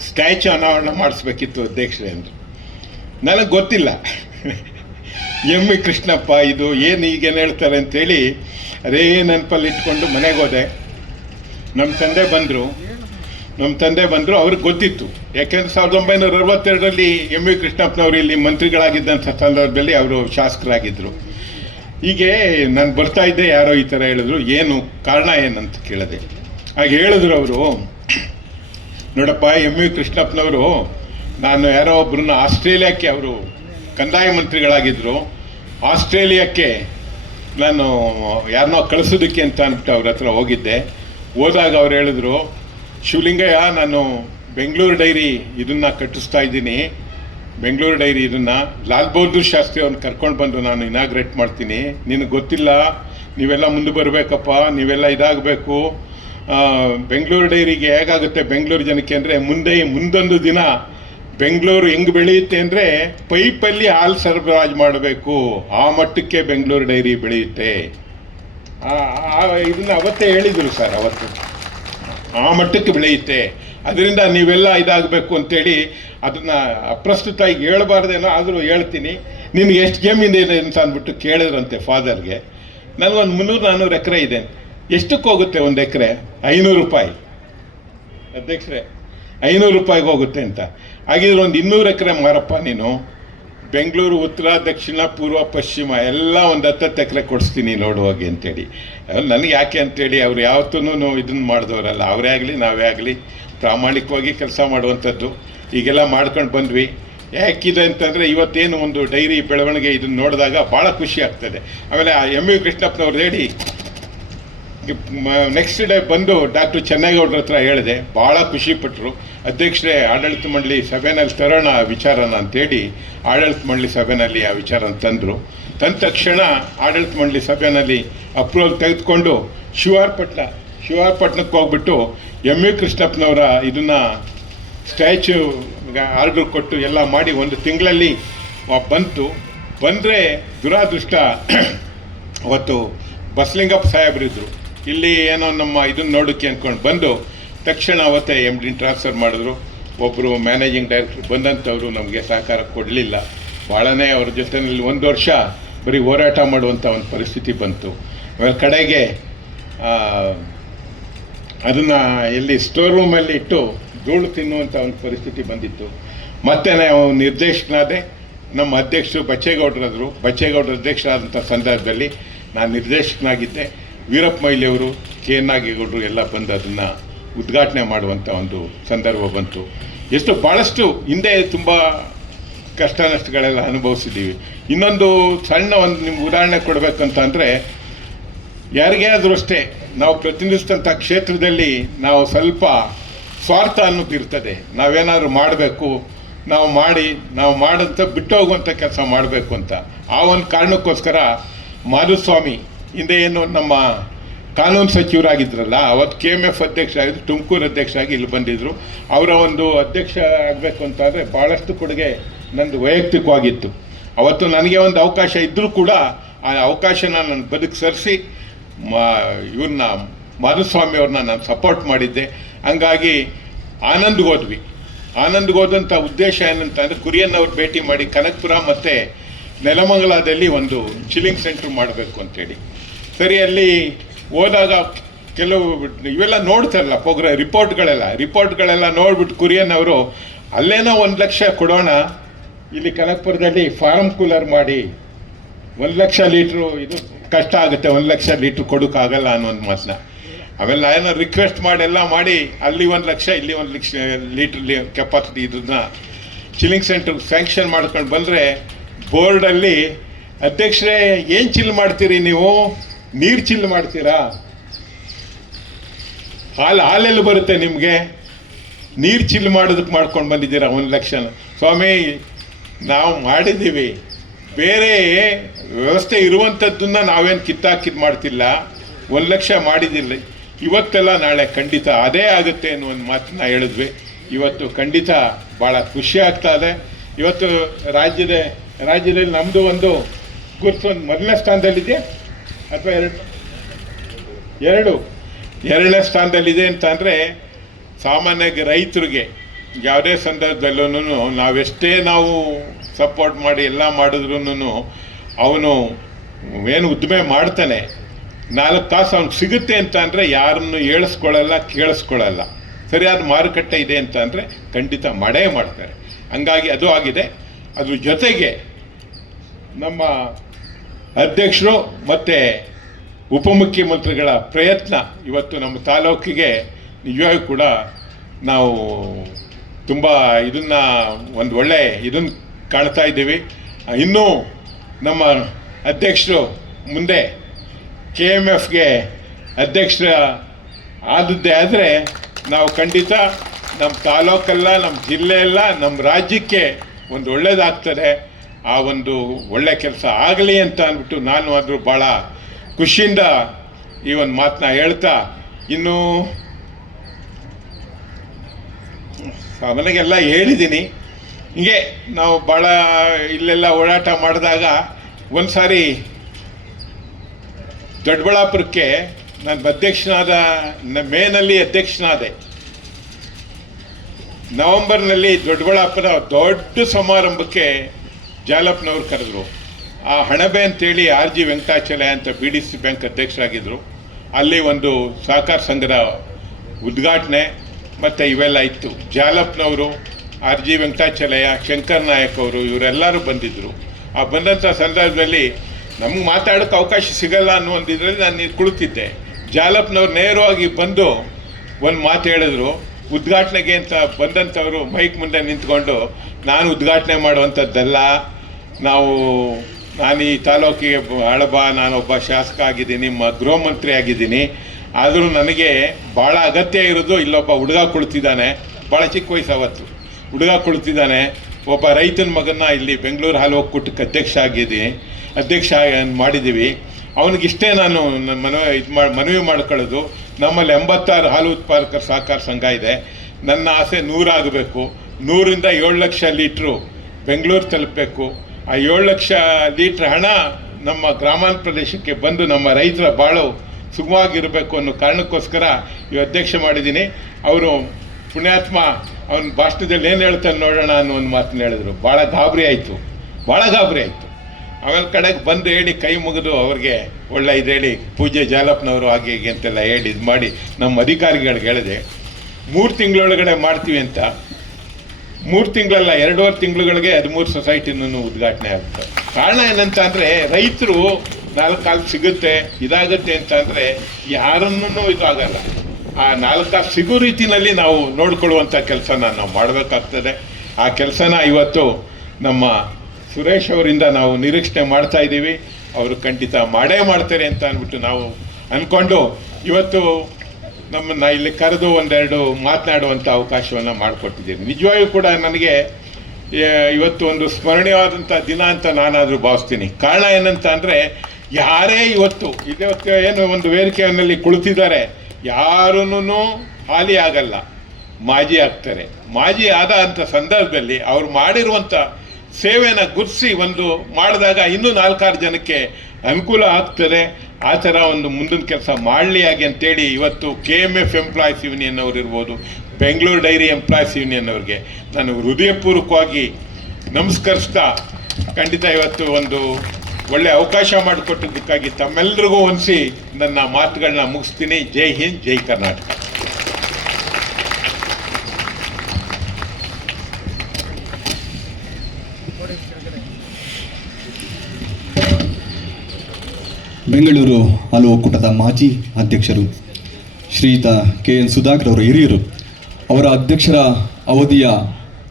ಸ್ಟ್ಯಾಚು ಅನಾವರಣ ಮಾಡಿಸ್ಬೇಕಿತ್ತು ಅಧ್ಯಕ್ಷರೇ ಅಂದರು ನನಗೆ ಗೊತ್ತಿಲ್ಲ. ಎಂ ವಿ ಕೃಷ್ಣಪ್ಪ ಇದು ಏನು ಈಗೇನು ಹೇಳ್ತಾರೆ ಅಂತೇಳಿ ಅದೇ ನೆನಪಲ್ಲಿ ಇಟ್ಕೊಂಡು ಮನೆಗೆ ಹೋದೆ. ನಮ್ಮ ತಂದೆ ಬಂದರು. ನಮ್ಮ ತಂದೆ ಬಂದರು, ಅವ್ರಿಗೆ ಗೊತ್ತಿತ್ತು. ಯಾಕೆಂದ್ರೆ ಸಾವಿರದ ಒಂಬೈನೂರ ಅರವತ್ತೆರಡರಲ್ಲಿ ಎಂ ವಿ ಕೃಷ್ಣಪ್ಪನವರು ಇಲ್ಲಿ ಮಂತ್ರಿಗಳಾಗಿದ್ದಂಥ ಸಂದರ್ಭದಲ್ಲಿ ಅವರು ಶಾಸಕರಾಗಿದ್ದರು ಹೀಗೆ ನಾನು ಬರ್ತಾ ಇದ್ದೆ ಯಾರೋ ಈ ಥರ ಹೇಳಿದ್ರು. ಏನು ಕಾರಣ ಏನಂತ ಕೇಳಿದೆ. ಹಾಗೆ ಹೇಳಿದ್ರು ಅವರು. ನೋಡಪ್ಪ ಎಂ ವಿ ಕೃಷ್ಣಪ್ಪನವರು ನಾನು ಯಾರೋ ಒಬ್ಬರನ್ನ ಆಸ್ಟ್ರೇಲಿಯಾಕ್ಕೆ ಅವರು ಕಂದಾಯ ಮಂತ್ರಿಗಳಾಗಿದ್ದರು ಆಸ್ಟ್ರೇಲಿಯಾಕ್ಕೆ ನಾನು ಯಾರನ್ನೋ ಕಳಿಸೋದಕ್ಕೆ ಅಂತ ಅಂದ್ಬಿಟ್ಟು ಅವ್ರ ಹತ್ರ ಹೋಗಿದ್ದೆ. ಹೋದಾಗ ಅವ್ರು ಹೇಳಿದ್ರು, ಶಿವಲಿಂಗಯ್ಯ, ನಾನು ಬೆಂಗಳೂರು ಡೈರಿ ಇದನ್ನು ಕಟ್ಟಿಸ್ತಾ ಇದ್ದೀನಿ. ಬೆಂಗಳೂರು ಡೈರಿ ಇದನ್ನು ಲಾಲ್ ಬಹದ್ದೂರ್ ಶಾಸ್ತ್ರಿ ಅವ್ರನ್ನ ಕರ್ಕೊಂಡು ಬಂದು ನಾನು ಇನಾಗ್ರೇಟ್ ಮಾಡ್ತೀನಿ. ನಿನಗೆ ಗೊತ್ತಿಲ್ಲ, ನೀವೆಲ್ಲ ಮುಂದೆ ಬರಬೇಕಪ್ಪ, ನೀವೆಲ್ಲ ಇದಾಗಬೇಕು. ಬೆಂಗಳೂರು ಡೈರಿಗೆ ಹೇಗಾಗುತ್ತೆ ಬೆಂಗಳೂರು ಜನಕ್ಕೆ ಅಂದರೆ ಮುಂದೆ, ಮುಂದೊಂದು ದಿನ ಬೆಂಗಳೂರು ಹೆಂಗೆ ಬೆಳೆಯುತ್ತೆ ಅಂದರೆ ಪೈಪಲ್ಲಿ ಹಾಲು ಸರಬರಾಜು ಮಾಡಬೇಕು. ಆ ಮಟ್ಟಕ್ಕೆ ಬೆಂಗಳೂರು ಡೈರಿ ಬೆಳೆಯುತ್ತೆ. ಇದನ್ನ ಅವತ್ತೇ ಹೇಳಿದರು ಸರ್, ಅವತ್ತು. ಆ ಮಟ್ಟಕ್ಕೆ ಬೆಳೆಯುತ್ತೆ. ಅದರಿಂದ ನೀವೆಲ್ಲ ಇದಾಗಬೇಕು ಅಂತೇಳಿ ಅದನ್ನ ಅಪ್ರಸ್ತುತ ಈಗ ಹೇಳ್ಬಾರ್ದೇನೋ ಆದರೂ ಹೇಳ್ತೀನಿ. ನಿಮ್ಗೆ ಎಷ್ಟು ಜಮೀನ್ ಇದೆ ಅಂತ ಅಂದ್ಬಿಟ್ಟು ಕೇಳಿದ್ರಂತೆ ಫಾದರ್ಗೆ. ನನಗೊಂದು ಮುನ್ನೂರು ನಾನ್ನೂರು ಎಕರೆ ಇದೆ. ಎಷ್ಟಕ್ಕೆ ಹೋಗುತ್ತೆ ಒಂದು ಎಕರೆ? ಐನೂರು ರೂಪಾಯಿ. ಅಧ್ಯಕ್ಷರೇ, ಐನೂರು ರೂಪಾಯಿಗೆ ಹೋಗುತ್ತೆ ಅಂತ. ಹಾಗಿದ್ರೆ ಒಂದು ಇನ್ನೂರು ಎಕರೆ ಮಾರಪ್ಪ ನೀನು. ಬೆಂಗಳೂರು, ಉತ್ತರ, ದಕ್ಷಿಣ, ಪೂರ್ವ, ಪಶ್ಚಿಮ ಎಲ್ಲ ಒಂದು ಹತ್ತತ್ತು ಎಕರೆ ಕೊಡಿಸ್ತೀನಿ ನೋಡುವಾಗಿ ಅಂತೇಳಿ. ನನಗೆ ಯಾಕೆ ಅಂತೇಳಿ ಅವ್ರು ಯಾವತ್ತೂ ಇದನ್ನು ಮಾಡಿದವರಲ್ಲ. ಅವರೇ ಆಗಲಿ, ನಾವೇ ಆಗಲಿ ಪ್ರಾಮಾಣಿಕವಾಗಿ ಕೆಲಸ ಮಾಡುವಂಥದ್ದು. ಈಗೆಲ್ಲ ಮಾಡ್ಕೊಂಡು ಬಂದ್ವಿ. ಯಾಕಿದೆ ಅಂತಂದರೆ ಇವತ್ತೇನು ಒಂದು ಡೈರಿ ಬೆಳವಣಿಗೆ ಇದನ್ನು ನೋಡಿದಾಗ ಭಾಳ ಖುಷಿ ಆಗ್ತದೆ. ಆಮೇಲೆ ಆ ಎಂ ಯು ಕೃಷ್ಣಪ್ಪನವ್ರು ಹೇಳಿ ನೆಕ್ಸ್ಟ್ ಡೇ ಬಂದು ಡಾಕ್ಟರ್ ಚೆನ್ನಾಗೌಡ್ರ ಹತ್ರ ಹೇಳಿದೆ. ಭಾಳ ಖುಷಿಪಟ್ಟರು ಅಧ್ಯಕ್ಷರೇ, ಆಡಳಿತ ಮಂಡಳಿ ಸಭೆನಲ್ಲಿ ತರೋಣ ಆ ವಿಚಾರನ ಅಂತೇಳಿ ಆಡಳಿತ ಮಂಡಳಿ ಸಭೆನಲ್ಲಿ ಆ ವಿಚಾರನ ತಂದರು. ತಂದ ತಕ್ಷಣ ಆಡಳಿತ ಮಂಡಳಿ ಸಭೆನಲ್ಲಿ ಅಪ್ರೂವಲ್ ತೆಗೆದುಕೊಂಡು ಶಿವಾರ್ಪಟ್ನ ಶಿವಾರ್ಪಟ್ನಕ್ಕೆ ಹೋಗ್ಬಿಟ್ಟು ಎಂ ಯು ಕೃಷ್ಣಪ್ಪನವರ ಇದನ್ನು ಸ್ಟ್ಯಾಚು ಆರ್ಡರ್ ಕೊಟ್ಟು ಎಲ್ಲ ಮಾಡಿ ಒಂದು ತಿಂಗಳಲ್ಲಿ ಬಂತು. ಬಂದರೆ ದುರಾದೃಷ್ಟ, ಅವತ್ತು ಬಸಲಿಂಗಪ್ಪ ಸಾಹೇಬರಿದ್ದರು ಇಲ್ಲಿ ಏನೋ ನಮ್ಮ ಇದನ್ನ ನೋಡೋಕ್ಕೆ ಅಂದ್ಕೊಂಡು ಬಂದು ತಕ್ಷಣ ಅವತ್ತೇ ಎಂ ಡಿ ಟ್ರಾನ್ಸ್ಫರ್ ಮಾಡಿದ್ರು. ಒಬ್ಬರು ಮ್ಯಾನೇಜಿಂಗ್ ಡೈರೆಕ್ಟರ್ ಬಂದಂಥವರು ನಮಗೆ ಸಹಕಾರ ಕೊಡಲಿಲ್ಲ. ಭಾಳನೇ ಅವ್ರ ಜೊತೆಯಲ್ಲಿ ಒಂದು ವರ್ಷ ಬರೀ ಹೋರಾಟ ಮಾಡುವಂಥ ಒಂದು ಪರಿಸ್ಥಿತಿ ಬಂತು. ಆಮೇಲೆ ಕಡೆಗೆ ಅದನ್ನು ಎಲ್ಲಿ ಸ್ಟೋರ್ ರೂಮಲ್ಲಿ ಇಟ್ಟು ಧೂಳು ತಿನ್ನುವಂಥ ಒಂದು ಪರಿಸ್ಥಿತಿ ಬಂದಿತ್ತು. ಮತ್ತೆ ನಾವು ನಿರ್ದೇಶಕನಾದೆ, ನಮ್ಮ ಅಧ್ಯಕ್ಷರು ಬಚ್ಚೇಗೌಡರಾದರು. ಬಚ್ಚೇಗೌಡರ ಅಧ್ಯಕ್ಷರಾದಂಥ ಸಂದರ್ಭದಲ್ಲಿ ನಾನು ನಿರ್ದೇಶಕನಾಗಿದ್ದೆ. ವೀರಪ್ಪ ಮೊಯ್ಲಿಯವರು ಕೆ ಎನ್ ನಾಗೇಗೌಡರು ಎಲ್ಲ ಬಂದು ಅದನ್ನು ಉದ್ಘಾಟನೆ ಮಾಡುವಂಥ ಒಂದು ಸಂದರ್ಭ ಬಂತು. ಎಷ್ಟು ಭಾಳಷ್ಟು ಹಿಂದೆ ತುಂಬ ಕಷ್ಟ ನಷ್ಟಗಳೆಲ್ಲ ಅನುಭವಿಸಿದ್ದೀವಿ. ಇನ್ನೊಂದು ಸಣ್ಣ ಒಂದು ನಿಮ್ಗೆ ಉದಾಹರಣೆ ಕೊಡಬೇಕಂತ ಅಂದರೆ, ಯಾರಿಗೇನಾದರೂ ಅಷ್ಟೇ ನಾವು ಪ್ರತಿನಿಧಿಸಿದಂಥ ಕ್ಷೇತ್ರದಲ್ಲಿ ನಾವು ಸ್ವಲ್ಪ ಸ್ವಾರ್ಥ ಅನ್ನೋದು ಇರ್ತದೆ. ನಾವೇನಾದರೂ ಮಾಡಬೇಕು, ನಾವು ಮಾಡಿ, ನಾವು ಮಾಡಂತ ಬಿಟ್ಟು ಹೋಗುವಂಥ ಕೆಲಸ ಮಾಡಬೇಕು ಅಂತ. ಆ ಒಂದು ಕಾರಣಕ್ಕೋಸ್ಕರ ಮಾಧುಸ್ವಾಮಿ ಹಿಂದೆ ಏನು ನಮ್ಮ ಕಾನೂನು ಸಚಿವರಾಗಿದ್ರಲ್ಲ ಅವತ್ತು ಕೆ ಎಂ ಎಫ್ ಅಧ್ಯಕ್ಷ ಆಗಿದ್ದು ತುಮಕೂರು ಅಧ್ಯಕ್ಷ ಆಗಿ ಇಲ್ಲಿ ಬಂದಿದ್ದರು ಅವರ ಒಂದು ಅಧ್ಯಕ್ಷ ಆಗಬೇಕು ಅಂತಂದರೆ ಭಾಳಷ್ಟು ಕೊಡುಗೆ ನಂದು ವೈಯಕ್ತಿಕವಾಗಿತ್ತು. ಅವತ್ತು ನನಗೆ ಒಂದು ಅವಕಾಶ ಇದ್ದರೂ ಕೂಡ ಆ ಅವಕಾಶನ ನಾನು ಬದುಕು ಸರಿಸಿ, ಮಾ, ಇವ್ರನ್ನ ಮಾಧುಸ್ವಾಮಿಯವ್ರನ್ನ ನಾನು ಸಪೋರ್ಟ್ ಮಾಡಿದ್ದೆ. ಹಂಗಾಗಿ ಆನಂದ್ಗೆ ಹೋದ್ವಿ. ಆನಂದ್ಗೆ ಹೋದಂಥ ಉದ್ದೇಶ ಏನಂತಂದರೆ ಕುರಿಯನ್ನವ್ರು ಭೇಟಿ ಮಾಡಿ ಕನಕಪುರ ಮತ್ತು ನೆಲಮಂಗಲದಲ್ಲಿ ಒಂದು ಚಿಲ್ಲಿಂಗ್ ಸೆಂಟ್ರ್ ಮಾಡಬೇಕು ಅಂತೇಳಿ ಸರಿ ಅಲ್ಲಿ ಹೋದಾಗ ಕೆಲವು ಇವೆಲ್ಲ ನೋಡ್ತಾರಲ್ಲ ಪೋಗ್ರ ರಿಪೋರ್ಟ್ಗಳೆಲ್ಲ. ರಿಪೋರ್ಟ್ಗಳೆಲ್ಲ ನೋಡ್ಬಿಟ್ಟು ಕುರಿಯನ್ ಅವರು ಅಲ್ಲೇನೋ ಒಂದು ಲಕ್ಷ ಕೊಡೋಣ. ಇಲ್ಲಿ ಕನಕಪುರದಲ್ಲಿ ಫಾರ್ಮ್ ಕೂಲರ್ ಮಾಡಿ. ಒಂದು ಲಕ್ಷ ಲೀಟ್ರು ಇದು ಕಷ್ಟ ಆಗುತ್ತೆ. ಒಂದು ಲಕ್ಷ ಲೀಟ್ರ್ ಕೊಡೋಕ್ಕಾಗಲ್ಲ ಅನ್ನೋ ಒಂದು ಮಾತನ್ನ ಅವೆಲ್ಲ ಏನೋ ರಿಕ್ವೆಸ್ಟ್ ಮಾಡಿ, ಎಲ್ಲ ಮಾಡಿ, ಅಲ್ಲಿ ಒಂದು ಲಕ್ಷ, ಇಲ್ಲಿ ಒಂದು ಲಕ್ಷ ಲೀಟ್ರ್ ಕೆಪಾಸಿಟಿ ಇದನ್ನ ಚಿಲ್ಲಿಂಗ್ ಸೆಂಟರ್ ಸ್ಯಾಂಕ್ಷನ್ ಮಾಡ್ಕೊಂಡು ಬಂದರೆ ಬೋರ್ಡಲ್ಲಿ, ಅಧ್ಯಕ್ಷರೇ, ಏನು ಚಿಲ್ ಮಾಡ್ತೀರಿ ನೀವು? ನೀರು ಚಿಲ್ ಮಾಡ್ತೀರಾ? ಹಾಲು, ಹಾಲೆಲ್ಲಿ ಬರುತ್ತೆ ನಿಮಗೆ. ನೀರು ಚಿಲ್ ಮಾಡೋದಕ್ಕೆ ಮಾಡ್ಕೊಂಡು ಬಂದಿದ್ದೀರಾ ಒಂದು ಲಕ್ಷ ಸ್ವಾಮಿ, ನಾವು ಮಾಡಿದ್ದೀವಿ. ಬೇರೆ ವ್ಯವಸ್ಥೆ ಇರುವಂಥದ್ದನ್ನ ನಾವೇನು ಕಿತ್ತಾಕಿದ್ ಮಾಡ್ತಿಲ್ಲ. ಒಂದು ಲಕ್ಷ ಮಾಡಿದ್ದಿಲ್ಲ ಇವತ್ತೆಲ್ಲ ನಾಳೆ ಖಂಡಿತ ಅದೇ ಆಗುತ್ತೆ ಅನ್ನೋ ಒಂದು ಮಾತನ್ನ ಹೇಳಿದ್ವಿ. ಇವತ್ತು ಖಂಡಿತ ಭಾಳ ಖುಷಿ ಆಗ್ತಾ ಇದೆ. ಇವತ್ತು ರಾಜ್ಯದ, ರಾಜ್ಯದಲ್ಲಿ ನಮ್ಮದು ಒಂದು ಗುರುತು ಒಂದು ಮೊದಲನೇ ಸ್ಥಾನದಲ್ಲಿದೆ ಅಥವಾ ಎರಡು? ಎರಡು. ಎರಡನೇ ಸ್ಥಾನದಲ್ಲಿದೆ ಅಂತ ಅಂದರೆ ಸಾಮಾನ್ಯವಾಗಿ ರೈತರಿಗೆ ಯಾವುದೇ ಸಂದರ್ಭದಲ್ಲೂ ನಾವೆಷ್ಟೇ ನಾವು ಸಪೋರ್ಟ್ ಮಾಡಿ ಎಲ್ಲ ಮಾಡಿದ್ರೂ ಅವನು ಏನು ಉದ್ದಿಮೆ ಮಾಡ್ತಾನೆ. ನಾಲ್ಕು ತಾಸು ಅವ್ನಿಗೆ ಸಿಗುತ್ತೆ ಅಂತ ಅಂದರೆ ಯಾರನ್ನು ಹೇಳಿಸ್ಕೊಳ್ಳಲ್ಲ, ಕೇಳಿಸ್ಕೊಳ್ಳಲ್ಲ. ಸರಿಯಾದ ಮಾರುಕಟ್ಟೆ ಇದೆ ಅಂತ ಅಂದರೆ ಖಂಡಿತ ಮಾಡೇ ಮಾಡ್ತಾರೆ. ಹಂಗಾಗಿ ಅದು ಆಗಿದೆ. ಅದ್ರ ಜೊತೆಗೆ ನಮ್ಮ ಅಧ್ಯಕ್ಷರು ಮತ್ತು ಉಪಮುಖ್ಯಮಂತ್ರಿಗಳ ಪ್ರಯತ್ನ ಇವತ್ತು ನಮ್ಮ ತಾಲೂಕಿಗೆ ನಿಜವಾಗಿ ಕೂಡ ನಾವು ತುಂಬ ಇದನ್ನು, ಒಂದು ಒಳ್ಳೆ ಇದನ್ನು ಕಾಣ್ತಾ ಇದ್ದೀವಿ. ಇನ್ನೂ ನಮ್ಮ ಅಧ್ಯಕ್ಷರು ಮುಂದೆ ಕೆ ಎಂ ಎಫ್ಗೆ ಅಧ್ಯಕ್ಷರ ಆದದ್ದೇ ಆದರೆ ನಾವು ಖಂಡಿತ ನಮ್ಮ ತಾಲೂಕಲ್ಲ, ನಮ್ಮ ಜಿಲ್ಲೆ ಎಲ್ಲ ನಮ್ಮ ರಾಜ್ಯಕ್ಕೆ ಒಂದು ಒಳ್ಳೇದಾಗ್ತದೆ. ಆ ಒಂದು ಒಳ್ಳೆ ಕೆಲಸ ಆಗಲಿ ಅಂತ ಅಂದ್ಬಿಟ್ಟು ನಾನು ಆದರೂ ಭಾಳ ಖುಷಿಯಿಂದ ಈ ಒಂದು ಮಾತನ್ನ ಹೇಳ್ತಾ, ಇನ್ನು ಅವನಿಗೆಲ್ಲ ಹೇಳಿದ್ದೀನಿ. ಹಿಂಗೆ ನಾವು ಭಾಳ ಇಲ್ಲೆಲ್ಲ ಓಡಾಟ ಮಾಡಿದಾಗ ಒಂದು ಸಾರಿ ದೊಡ್ಡಬಳ್ಳಾಪುರಕ್ಕೆ ನಾನು ಅಧ್ಯಕ್ಷನಾದ ಮೇನಲ್ಲಿ ಅಧ್ಯಕ್ಷನಾದೆ. ನವೆಂಬರ್ನಲ್ಲಿ ದೊಡ್ಡಬಳ್ಳಾಪುರ ದೊಡ್ಡ ಸಮಾರಂಭಕ್ಕೆ ಜಾಲಪ್ಪನವ್ರು ಕರೆದ್ರು, ಆ ಹಣಬೆ ಅಂತೇಳಿ ಆರ್ ಜಿ ವೆಂಕಟಾಚಲಯ ಅಂತ ಬಿ ಡಿ ಸಿ ಬ್ಯಾಂಕ್ ಅಧ್ಯಕ್ಷರಾಗಿದ್ದರು ಅಲ್ಲಿ ಒಂದು ಸಹಕಾರ ಸಂಘದ ಉದ್ಘಾಟನೆ, ಮತ್ತು ಇವೆಲ್ಲ ಇತ್ತು. ಜಾಲಪ್ಪನವರು ಆರ್ ಜಿ ವೆಂಕಟಾಚಲಯ ಶಂಕರ್ ನಾಯಕ್ ಅವರು, ಇವರೆಲ್ಲರೂ ಬಂದಿದ್ದರು ಆ ಬಂದಂಥ ಸಂದರ್ಭದಲ್ಲಿ ನಮ್ಗೆ ಮಾತಾಡೋಕೆ ಅವಕಾಶ ಸಿಗಲ್ಲ ಅನ್ನುವಂಥದ್ರಲ್ಲಿ ನಾನು ಕುಳಿತಿದ್ದೆ. ಜಾಲಪ್ಪನವ್ರು ನೇರವಾಗಿ ಬಂದು ಒಂದು ಮಾತು ಹೇಳಿದ್ರು. ಉದ್ಘಾಟನೆಗೆ ಅಂತ ಬಂದಂಥವರು ಮೈಕ್ ಮುಂದೆ ನಿಂತ್ಕೊಂಡು, ನಾನು ಉದ್ಘಾಟನೆ ಮಾಡುವಂಥದ್ದಲ್ಲ ನಾವು, ನಾನು ಈ ತಾಲೂಕಿಗೆ ಹಳಬ ನಾನೊಬ್ಬ ಶಾಸಕ ಆಗಿದ್ದೀನಿ, ಮ, ಗೃಹ ಮಂತ್ರಿ ಆಗಿದ್ದೀನಿ. ಆದರೂ ನನಗೆ ಭಾಳ ಅಗತ್ಯ ಇರೋದು ಇಲ್ಲೊಬ್ಬ ಹುಡುಗ ಕುಳಿತಿದ್ದಾನೆ ಭಾಳ ಚಿಕ್ಕ ವಯಸ್ಸು ಅವತ್ತು. ಹುಡುಗ ಕುಳಿತಿದ್ದಾನೆ ಒಬ್ಬ ರೈತನ ಮಗನ್ನ ಇಲ್ಲಿ ಬೆಂಗಳೂರು ಹಾಲು ಒಕ್ಕೂಟಕ್ಕೆ ಅಧ್ಯಕ್ಷ ಆಗಿದ್ದೀನಿ. ಅಧ್ಯಕ್ಷ ಮಾಡಿದ್ದೀವಿ. ಅವನಿಗಿಷ್ಟೇ ನಾನು ನನ್ನ ಮನವಿ, ಇದು ಮಾಡಿ, ಮನವಿ ಮಾಡ್ಕೊಳ್ಳೋದು. ನಮ್ಮಲ್ಲಿ ಎಂಬತ್ತಾರು ಹಾಲು ಉತ್ಪಾದಕರ ಸಹಕಾರ ಸಂಘ ಇದೆ. ನನ್ನ ಆಸೆ ನೂರಾಗಬೇಕು. ನೂರಿಂದ ಏಳು ಲಕ್ಷ ಲೀಟ್ರು ಬೆಂಗಳೂರು ತಲುಪಬೇಕು. ಆ ಏಳು ಲಕ್ಷ ಲೀಟ್ರ್ ಹಣ ನಮ್ಮ ಗ್ರಾಮಾಂತರ ಪ್ರದೇಶಕ್ಕೆ ಬಂದು ನಮ್ಮ ರೈತರ ಬಾಳು ಸುಗಮವಾಗಿರಬೇಕು ಅನ್ನೋ ಕಾರಣಕ್ಕೋಸ್ಕರ ಈ ಅಧ್ಯಕ್ಷ ಮಾಡಿದ್ದೀನಿ. ಅವರು ಪುಣ್ಯಾತ್ಮ, ಅವನ ಭಾಷಣದಲ್ಲಿ ಏನು ಹೇಳ್ತಾನೆ ನೋಡೋಣ ಅನ್ನೋ ಒಂದು ಮಾತನ್ನ ಹೇಳಿದ್ರು. ಭಾಳ ಗಾಬರಿ ಆಯಿತು. ಭಾಳ ಗಾಬರಿ ಆಯಿತು. ಆಮೇಲೆ ಕಡೆಗೆ ಬಂದು ಹೇಳಿ ಕೈ ಮುಗಿದು ಅವ್ರಿಗೆ ಒಳ್ಳೆ ಇದು ಹೇಳಿ ಪೂಜೆ ಜಾಲಪ್ಪನವರು ಹಾಗೆ ಹೀಗೆ ಅಂತೆಲ್ಲ ಹೇಳಿ ಇದು ಮಾಡಿ ನಮ್ಮ ಅಧಿಕಾರಿಗಳಿಗೆ ಹೇಳಿದೆ. ಮೂರು ತಿಂಗಳೊಳಗಡೆ ಮಾಡ್ತೀವಿ ಅಂತ. ಮೂರು ತಿಂಗಳಲ್ಲ, ಎರಡೂವರೆ ತಿಂಗಳುಗಳಿಗೆ ಹದಿಮೂರು ಸೊಸೈಟಿನೂ ಉದ್ಘಾಟನೆ ಆಗುತ್ತೆ ಕಾರಣ ಏನಂತ ಅಂದರೆ, ರೈತರು ನಾಲ್ಕು ಕಾಲು ಸಿಗುತ್ತೆ, ಇದಾಗುತ್ತೆ ಅಂತ ಅಂದರೆ ಯಾರನ್ನೂ ಇದಾಗಲ್ಲ ಆ ನಾಲ್ಕು ಕಾಲು ಸಿಗೋ ರೀತಿಯಲ್ಲಿ ನಾವು ನೋಡ್ಕೊಳ್ಳುವಂಥ ಕೆಲಸನ ನಾವು ಮಾಡಬೇಕಾಗ್ತದೆ. ಆ ಕೆಲಸನ ಇವತ್ತು ನಮ್ಮ ಸುರೇಶ್ ಅವರಿಂದ ನಾವು ನಿರೀಕ್ಷಣೆ ಮಾಡ್ತಾ ಇದ್ದೀವಿ. ಅವರು ಖಂಡಿತ ಮಾಡೇ ಮಾಡ್ತಾರೆ ಅಂತ ಅಂದ್ಬಿಟ್ಟು ನಾವು ಅಂದ್ಕೊಂಡು ಇವತ್ತು ನಮ್ಮನ್ನ ಇಲ್ಲಿ ಕರೆದು ಒಂದೆರಡು ಮಾತನಾಡುವಂಥ ಅವಕಾಶವನ್ನು ಮಾಡಿಕೊಟ್ಟಿದ್ದೀನಿ. ನಿಜವಾಗಿಯೂ ಕೂಡ ನನಗೆ ಇವತ್ತು ಒಂದು ಸ್ಮರಣೀಯವಾದಂಥ ದಿನ ಅಂತ ನಾನಾದರೂ ಭಾವಿಸ್ತೀನಿ. ಕಾರಣ ಏನಂತ ಅಂದರೆ, ಯಾರೇ ಇವತ್ತು ಇವತ್ತು ಏನು ಒಂದು ವೇದಿಕೆಯಲ್ಲಿ ಕುಳಿತಿದ್ದಾರೆ ಯಾರೂನು ಖಾಲಿ ಆಗಲ್ಲ. ಮಾಜಿ ಆಗ್ತಾರೆ. ಮಾಜಿ ಆದ ಅಂತ ಸಂದರ್ಭದಲ್ಲಿ ಅವ್ರು ಮಾಡಿರುವಂಥ ಸೇವೆನ ಗುರ್ಸಿ ಒಂದು ಮಾಡಿದಾಗ ಇನ್ನೂ ನಾಲ್ಕಾರು ಜನಕ್ಕೆ ಅನುಕೂಲ ಆಗ್ತದೆ. ಆ ಥರ ಒಂದು ಮುಂದಿನ ಕೆಲಸ ಮಾಡಲಿ ಹಾಗೆ ಅಂತೇಳಿ ಇವತ್ತು K M F employees union ಅವರು ಇರ್ಬೋದು ಬೆಂಗಳೂರು ಡೈರಿ ಎಂಪ್ಲಾಯೀಸ್ ಯೂನಿಯನ್ ಅವ್ರಿಗೆ ನಾನು ಹೃದಯಪೂರ್ವಕವಾಗಿ ನಮಸ್ಕರಿಸ್ತಾ ಖಂಡಿತ ಇವತ್ತು ಒಂದು ಒಳ್ಳೆ ಅವಕಾಶ ಮಾಡಿಕೊಟ್ಟಿದ್ದಕ್ಕಾಗಿ ತಮ್ಮೆಲ್ಲರಿಗೂ ಹೊಂದಿಸಿ ನನ್ನ ಮಾತುಗಳನ್ನ ಮುಗಿಸ್ತೀನಿ. ಜೈ ಹಿಂದ್, ಜೈ ಕರ್ನಾಟಕ. ಬೆಂಗಳೂರು ಹಲವು ಒಕ್ಕೂಟದ ಮಾಜಿ ಅಧ್ಯಕ್ಷರು ಶ್ರೀಯುತ ಕೆ ಎನ್ ಸುಧಾಕರ್ ಅವರ ಹಿರಿಯರು. ಅವರ ಅಧ್ಯಕ್ಷರ ಅವಧಿಯ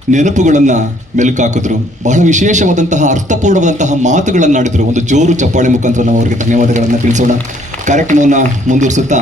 ನೆನಪುಗಳನ್ನು ಮೆಲುಕಾಕಿದ್ರು. ಬಹಳ ವಿಶೇಷವಾದಂತಹ, ಅರ್ಥಪೂರ್ಣವಾದಂತಹ ಮಾತುಗಳನ್ನು ಆಡಿದರು ಒಂದು ಜೋರು ಚಪ್ಪಾಳೆ ಮುಖಾಂತರ ನಾವು ಅವರಿಗೆ ಧನ್ಯವಾದಗಳನ್ನು ತಿಳಿಸೋಣ. ಕಾರ್ಯಕ್ರಮವನ್ನು ಮುಂದುವರಿಸುತ್ತಾ